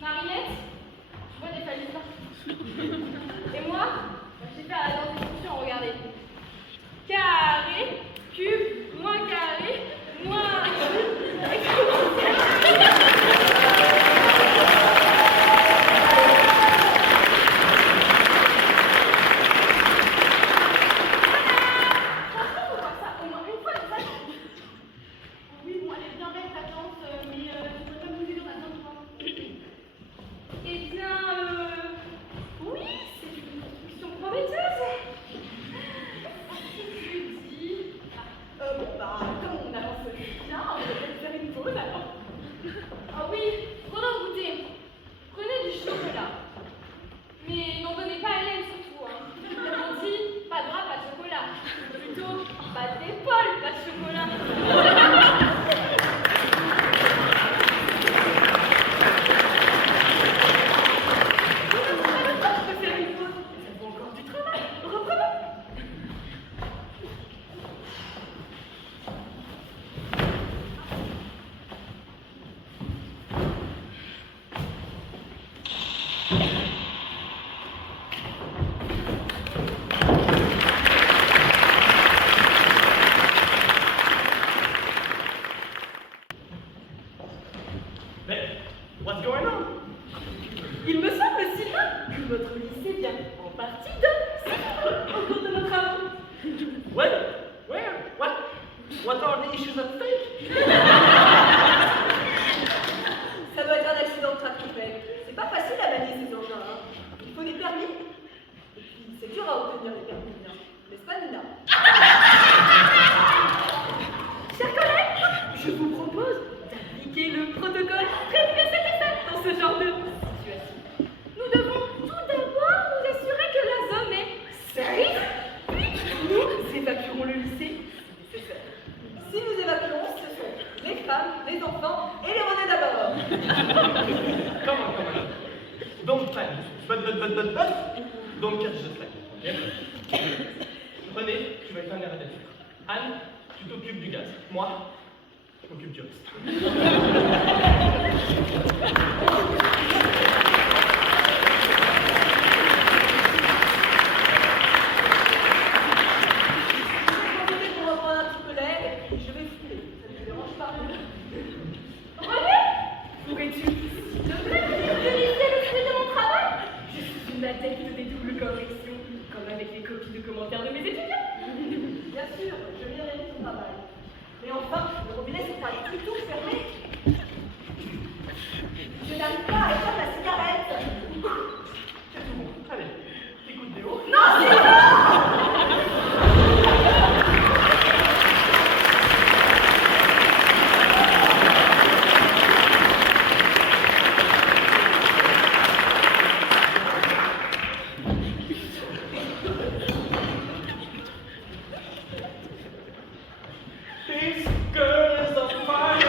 Marinette, je vois des familles partout. Et moi, j'ai fait à la danse des fonctions, regardez. Carré, cube, moins carré, moins cube, exponentiel. What are the issues at stake? Ça doit être un accident de trafic. C'est pas facile à manier ces engins. Hein. Il faut des permis. Et puis, c'est dur à obtenir les permis, hein. N'est-ce pas, Nina? Chers collègues, je vous propose d'appliquer le protocole prévu à cet effet dans ce genre de situation. Nous devons tout d'abord nous assurer que la zone est safe, puis nous évacuerons le lycée si nécessaire. Si nous évacuons, ce sont les femmes, les enfants et les René d'abord. Come on. Don't panic. But, don't catch the slack. Okay? René, tu vas éteindre les radiateurs. Anne, tu t'occupes du gaz. Moi, je m'occupe du reste. Pour reprendre un petit peu l'air et puis je vais fouler. Ça ne te dérange pas? René, pourrais-tu, s'il te plaît, utiliser le fruit de mon travail? Je suis une adepte des doubles corrections, comme avec les copies de commentaires de mes étudiants. Bien sûr, je viens d'aimer ton travail. Mais enfin, le robinet sont pas du tout fermé. Je n'arrive pas à éteindre la cigarette. C'est tout bon. Allez, écoute Déo. Non, c'est bon! This girl is on fire.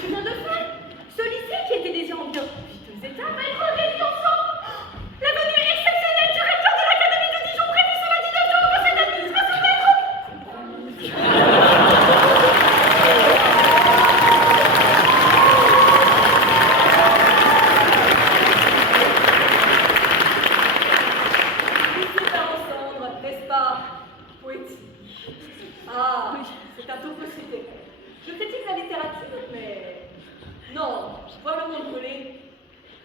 Chemin de fer. Ce lycée qui était déjà en bien piteux état va être réuni ensemble. La venue exceptionnelle du recteur de l'Académie de Dijon prévue sur la 19 au conseil d'administration d'être. Lycée par ensemble, n'est-ce pas? Poétique. Ah, c'est un topo cité. Je critique la littérature, mais non, voir le monde brûler.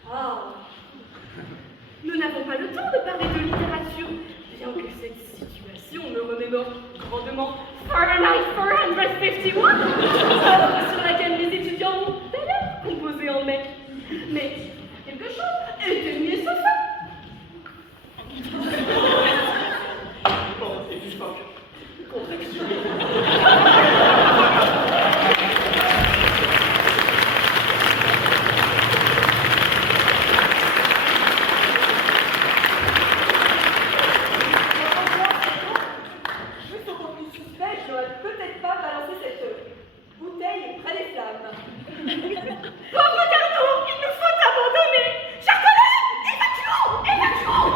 Ah, Nous n'avons pas le temps de parler de littérature, bien que cette situation me remémore grandement Fahrenheit 450. Bouteille près des flammes. Pauvre Carnot, il nous faut abandonner. Chers collègues, évacuons, évacuons,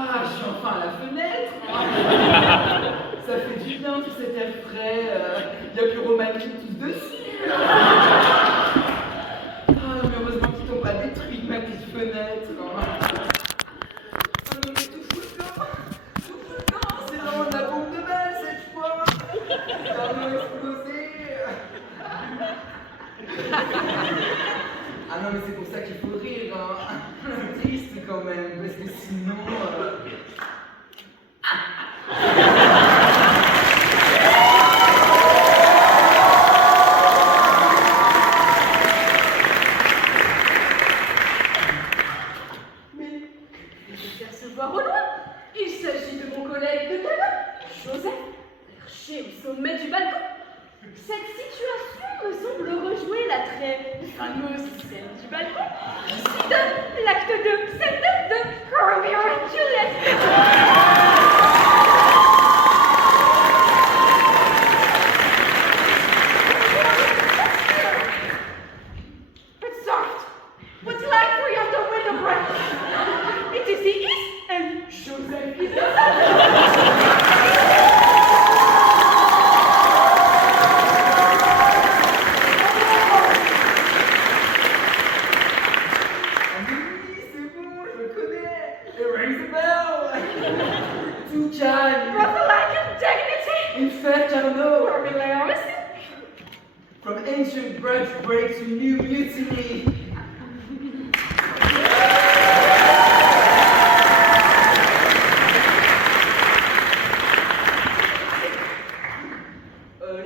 Ah, je suis enfin à la fenêtre. Ça fait du bien tout cet air frais. Il n'y a plus Roman qui me tousse dessus. Ah, mais heureusement qu'ils t'ont pas détruit ma petite fenêtre. Oh non, mais tout fout le camp. Tout fout le camp. C'est vraiment de la bombe de balle cette fois. Carnot explosé. Ah non, mais c'est pour ça qu'il faut rire. C'est triste quand même, parce que sinon. voir au loin. Il s'agit de mon collègue de talent, Joseph, perché au sommet du balcon. Cette situation me semble rejouer la très fameuse scène du balcon. Ici de l'acte 2, scène 2 de Romeo and Juliet. It's soft. What's light beyond the window branch? It is the east, and Joseph is the south. C'est bon, je le connais. It rings a bell. Toucan. Raphaelite dignity. In fact, Carnot. Cornelius. From ancient grudge break to new mutiny.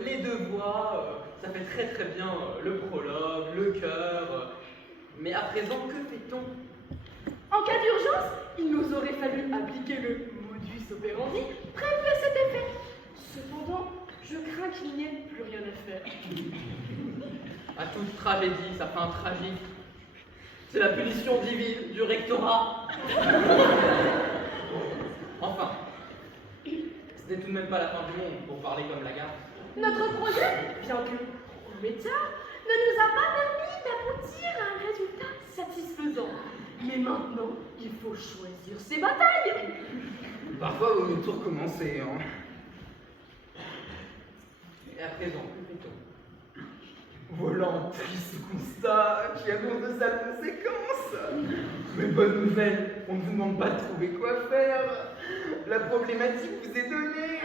Les deux voix, ça fait très bien le prologue, le chœur. Mais à présent, que fait-on? En cas d'urgence, il nous aurait fallu appliquer le modus operandi prévu à cet effet. Cependant, je crains qu'il n'y ait plus rien à faire. À toute tragédie, ça fait un tragique. C'est la punition divine du rectorat. Enfin, ce n'est tout de même pas la fin du monde pour parler comme Lagarde. Notre projet, bien que prometteur, ne nous a pas permis d'aboutir à un résultat satisfaisant. Mais maintenant, il faut choisir ses batailles. Parfois, il vaut mieux tout recommencer. Hein. Et à présent, que fait-on? Volant triste constat qui annonce de sales conséquences. Mais bonne nouvelle, on ne vous demande pas de trouver quoi faire. La problématique vous est donnée.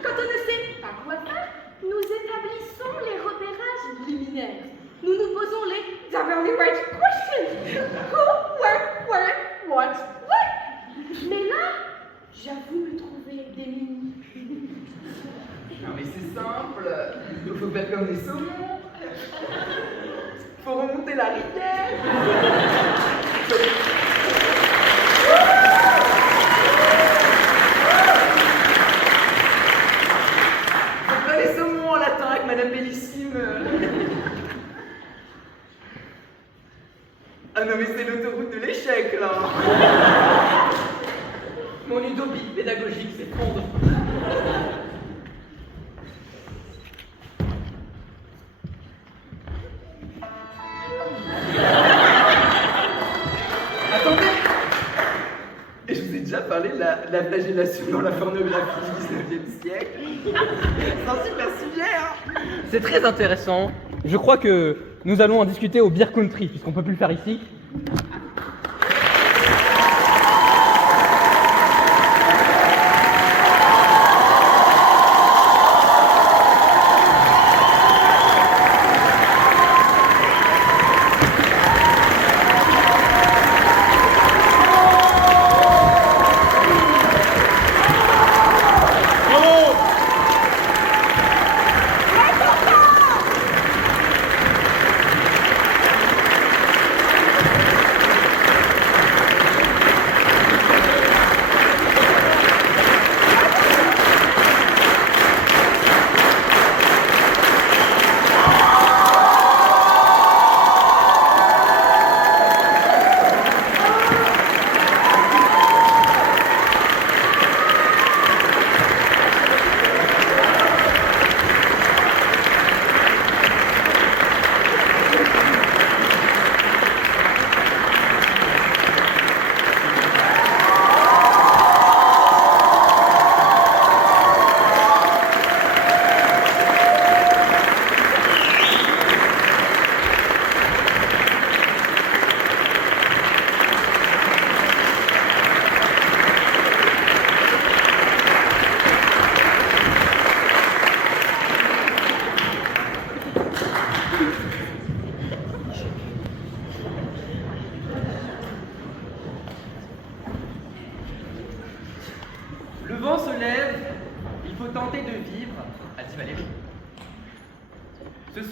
Quand on ne sait pas quoi faire, nous établissons les repérages liminaires. Nous nous posons les very right questions. Who, where, what, when. Mais là, j'avoue me trouver démunie. Non mais c'est simple, il faut faire comme les saumons. Faut remonter la rivière. Faut pas les saumons en latin avec Madame Bellissime. Ah non mais c'est l'autoroute de l'échec là. Mon utopie pédagogique s'effondre. Attendez. Et je vous ai déjà parlé de la flagellation dans la pornographie du 19e siècle. C'est un super sujet, hein. C'est très intéressant. Je crois que nous allons en discuter au Beer Country, puisqu'on ne peut plus le faire ici.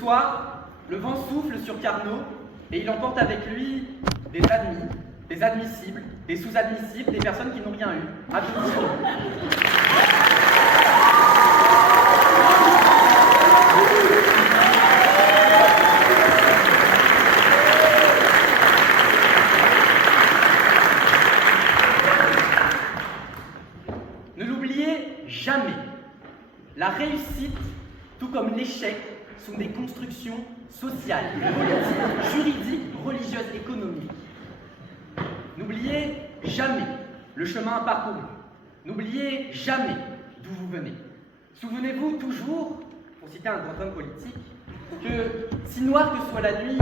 soir, le vent souffle sur Carnot et il emporte avec lui des admis, des admissibles, des sous-admissibles, des personnes qui n'ont rien eu. Ne l'oubliez jamais, la réussite, tout comme l'échec, sont des constructions sociales, politiques, juridiques, religieuses, économiques. N'oubliez jamais le chemin parcouru. N'oubliez jamais d'où vous venez. Souvenez-vous toujours, pour citer un grand homme politique, que si noire que soit la nuit,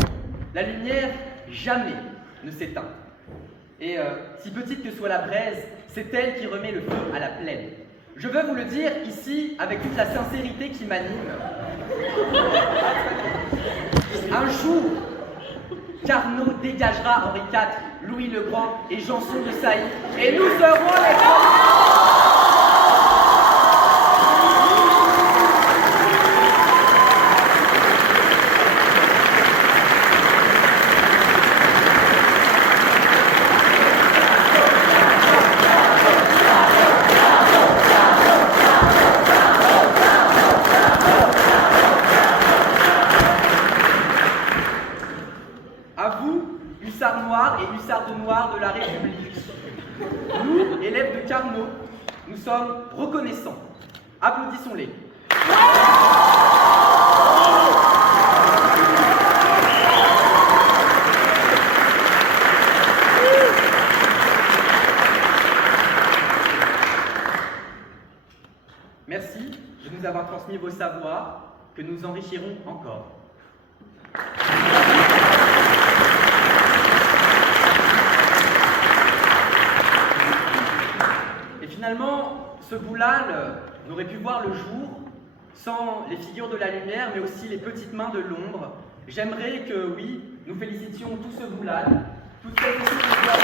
la lumière jamais ne s'éteint. Et si petite que soit la braise, c'est elle qui remet le feu à la plaine. Je veux vous le dire ici avec toute la sincérité qui m'anime. Un jour, Carnot dégagera Henri IV, Louis le Grand et Janson de Sailly, et nous serons les premiers. Et hussards de noir de la République. Nous, élèves de Carnot, nous sommes reconnaissants. Applaudissons-les. Merci de nous avoir transmis vos savoirs, que nous enrichirons encore. Finalement, ce boulal n'aurait pu voir le jour sans les figures de la lumière, mais aussi les petites mains de l'ombre. J'aimerais que, oui, nous félicitions tout ce boulal, toutes celles et ceux qui doivent...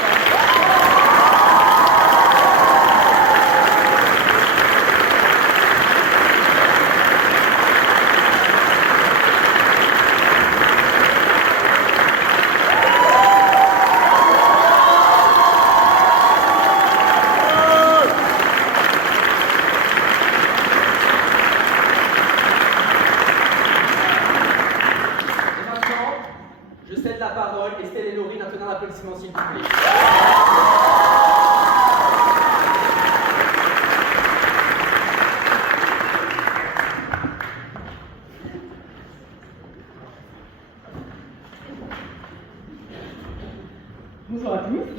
S'il vous plaît. Bonsoir à tous.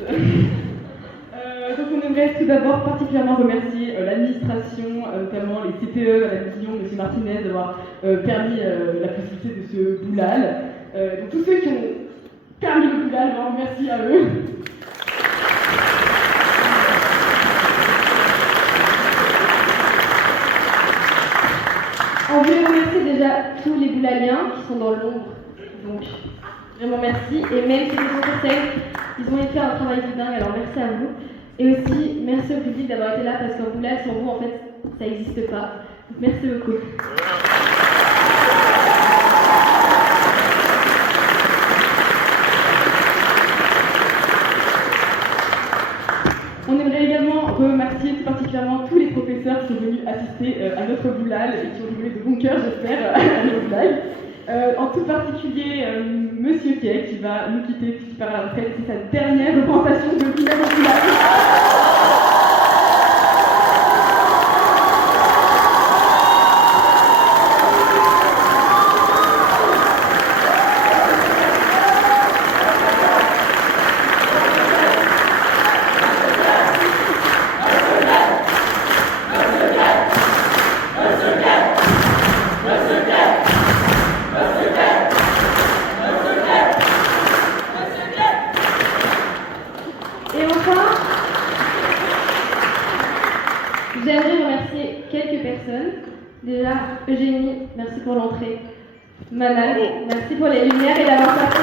Donc on aimerait tout d'abord particulièrement remercier l'administration, notamment les CPE, Madame Guillon, M. Martinez, d'avoir permis la possibilité de ce boulal. Donc tous ceux qui ont permis le boulal, alors merci à eux. On voulait remercier déjà tous les boulaliens qui sont dans l'ombre. Donc vraiment merci. Et même si ils sont sur scène, ils ont fait un travail de dingue, alors merci à vous. Et aussi merci au public d'avoir été là parce qu'un boulal sans vous en fait ça n'existe pas. Donc merci beaucoup. On aimerait également remercier tout particulièrement tous les professeurs qui sont venus assister à notre boulal et qui ont joué de bon cœur, j'espère, à nos blagues. En tout particulier, Monsieur Kay qui va nous quitter puisqu'il part à la retraite. C'est sa dernière représentation de boulal au boulal. J'aimerais remercier quelques personnes. Déjà, Eugénie, merci pour l'entrée. Manan, merci pour les lumières et d'avoir passé.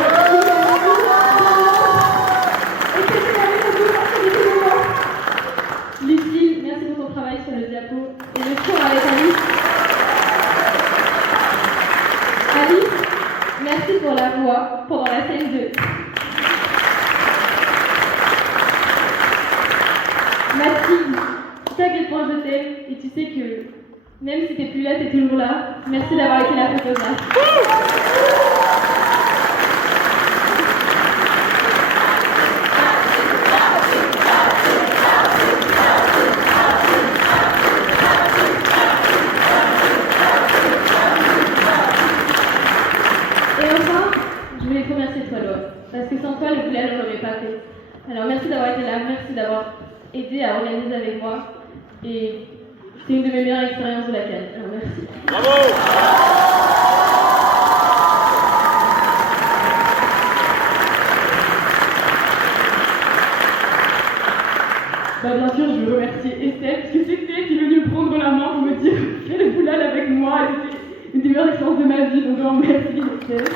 Lucille, merci pour ton travail sur le diapo et le cours avec Alice. Alice, merci pour la voix pendant la scène 2. Mathilde, tu sais à quel point je t'aime et tu sais que même si t'es plus là, t'es toujours là. Merci d'avoir été la photographe. Et enfin, je voulais te remercier toi, Laure, parce que sans toi, le village, on l'aurait pas fait. Alors merci d'avoir été là, merci d'avoir aidé à organiser avec moi. Et c'est une de mes meilleures expériences de la CAN. Alors merci. Bravo! Bah bien sûr, je veux remercier Estelle, parce que c'est elle qui est venue me prendre la main pour me dire fais le boulal avec moi, et c'était une des meilleures expériences de ma vie, donc grand merci Estelle.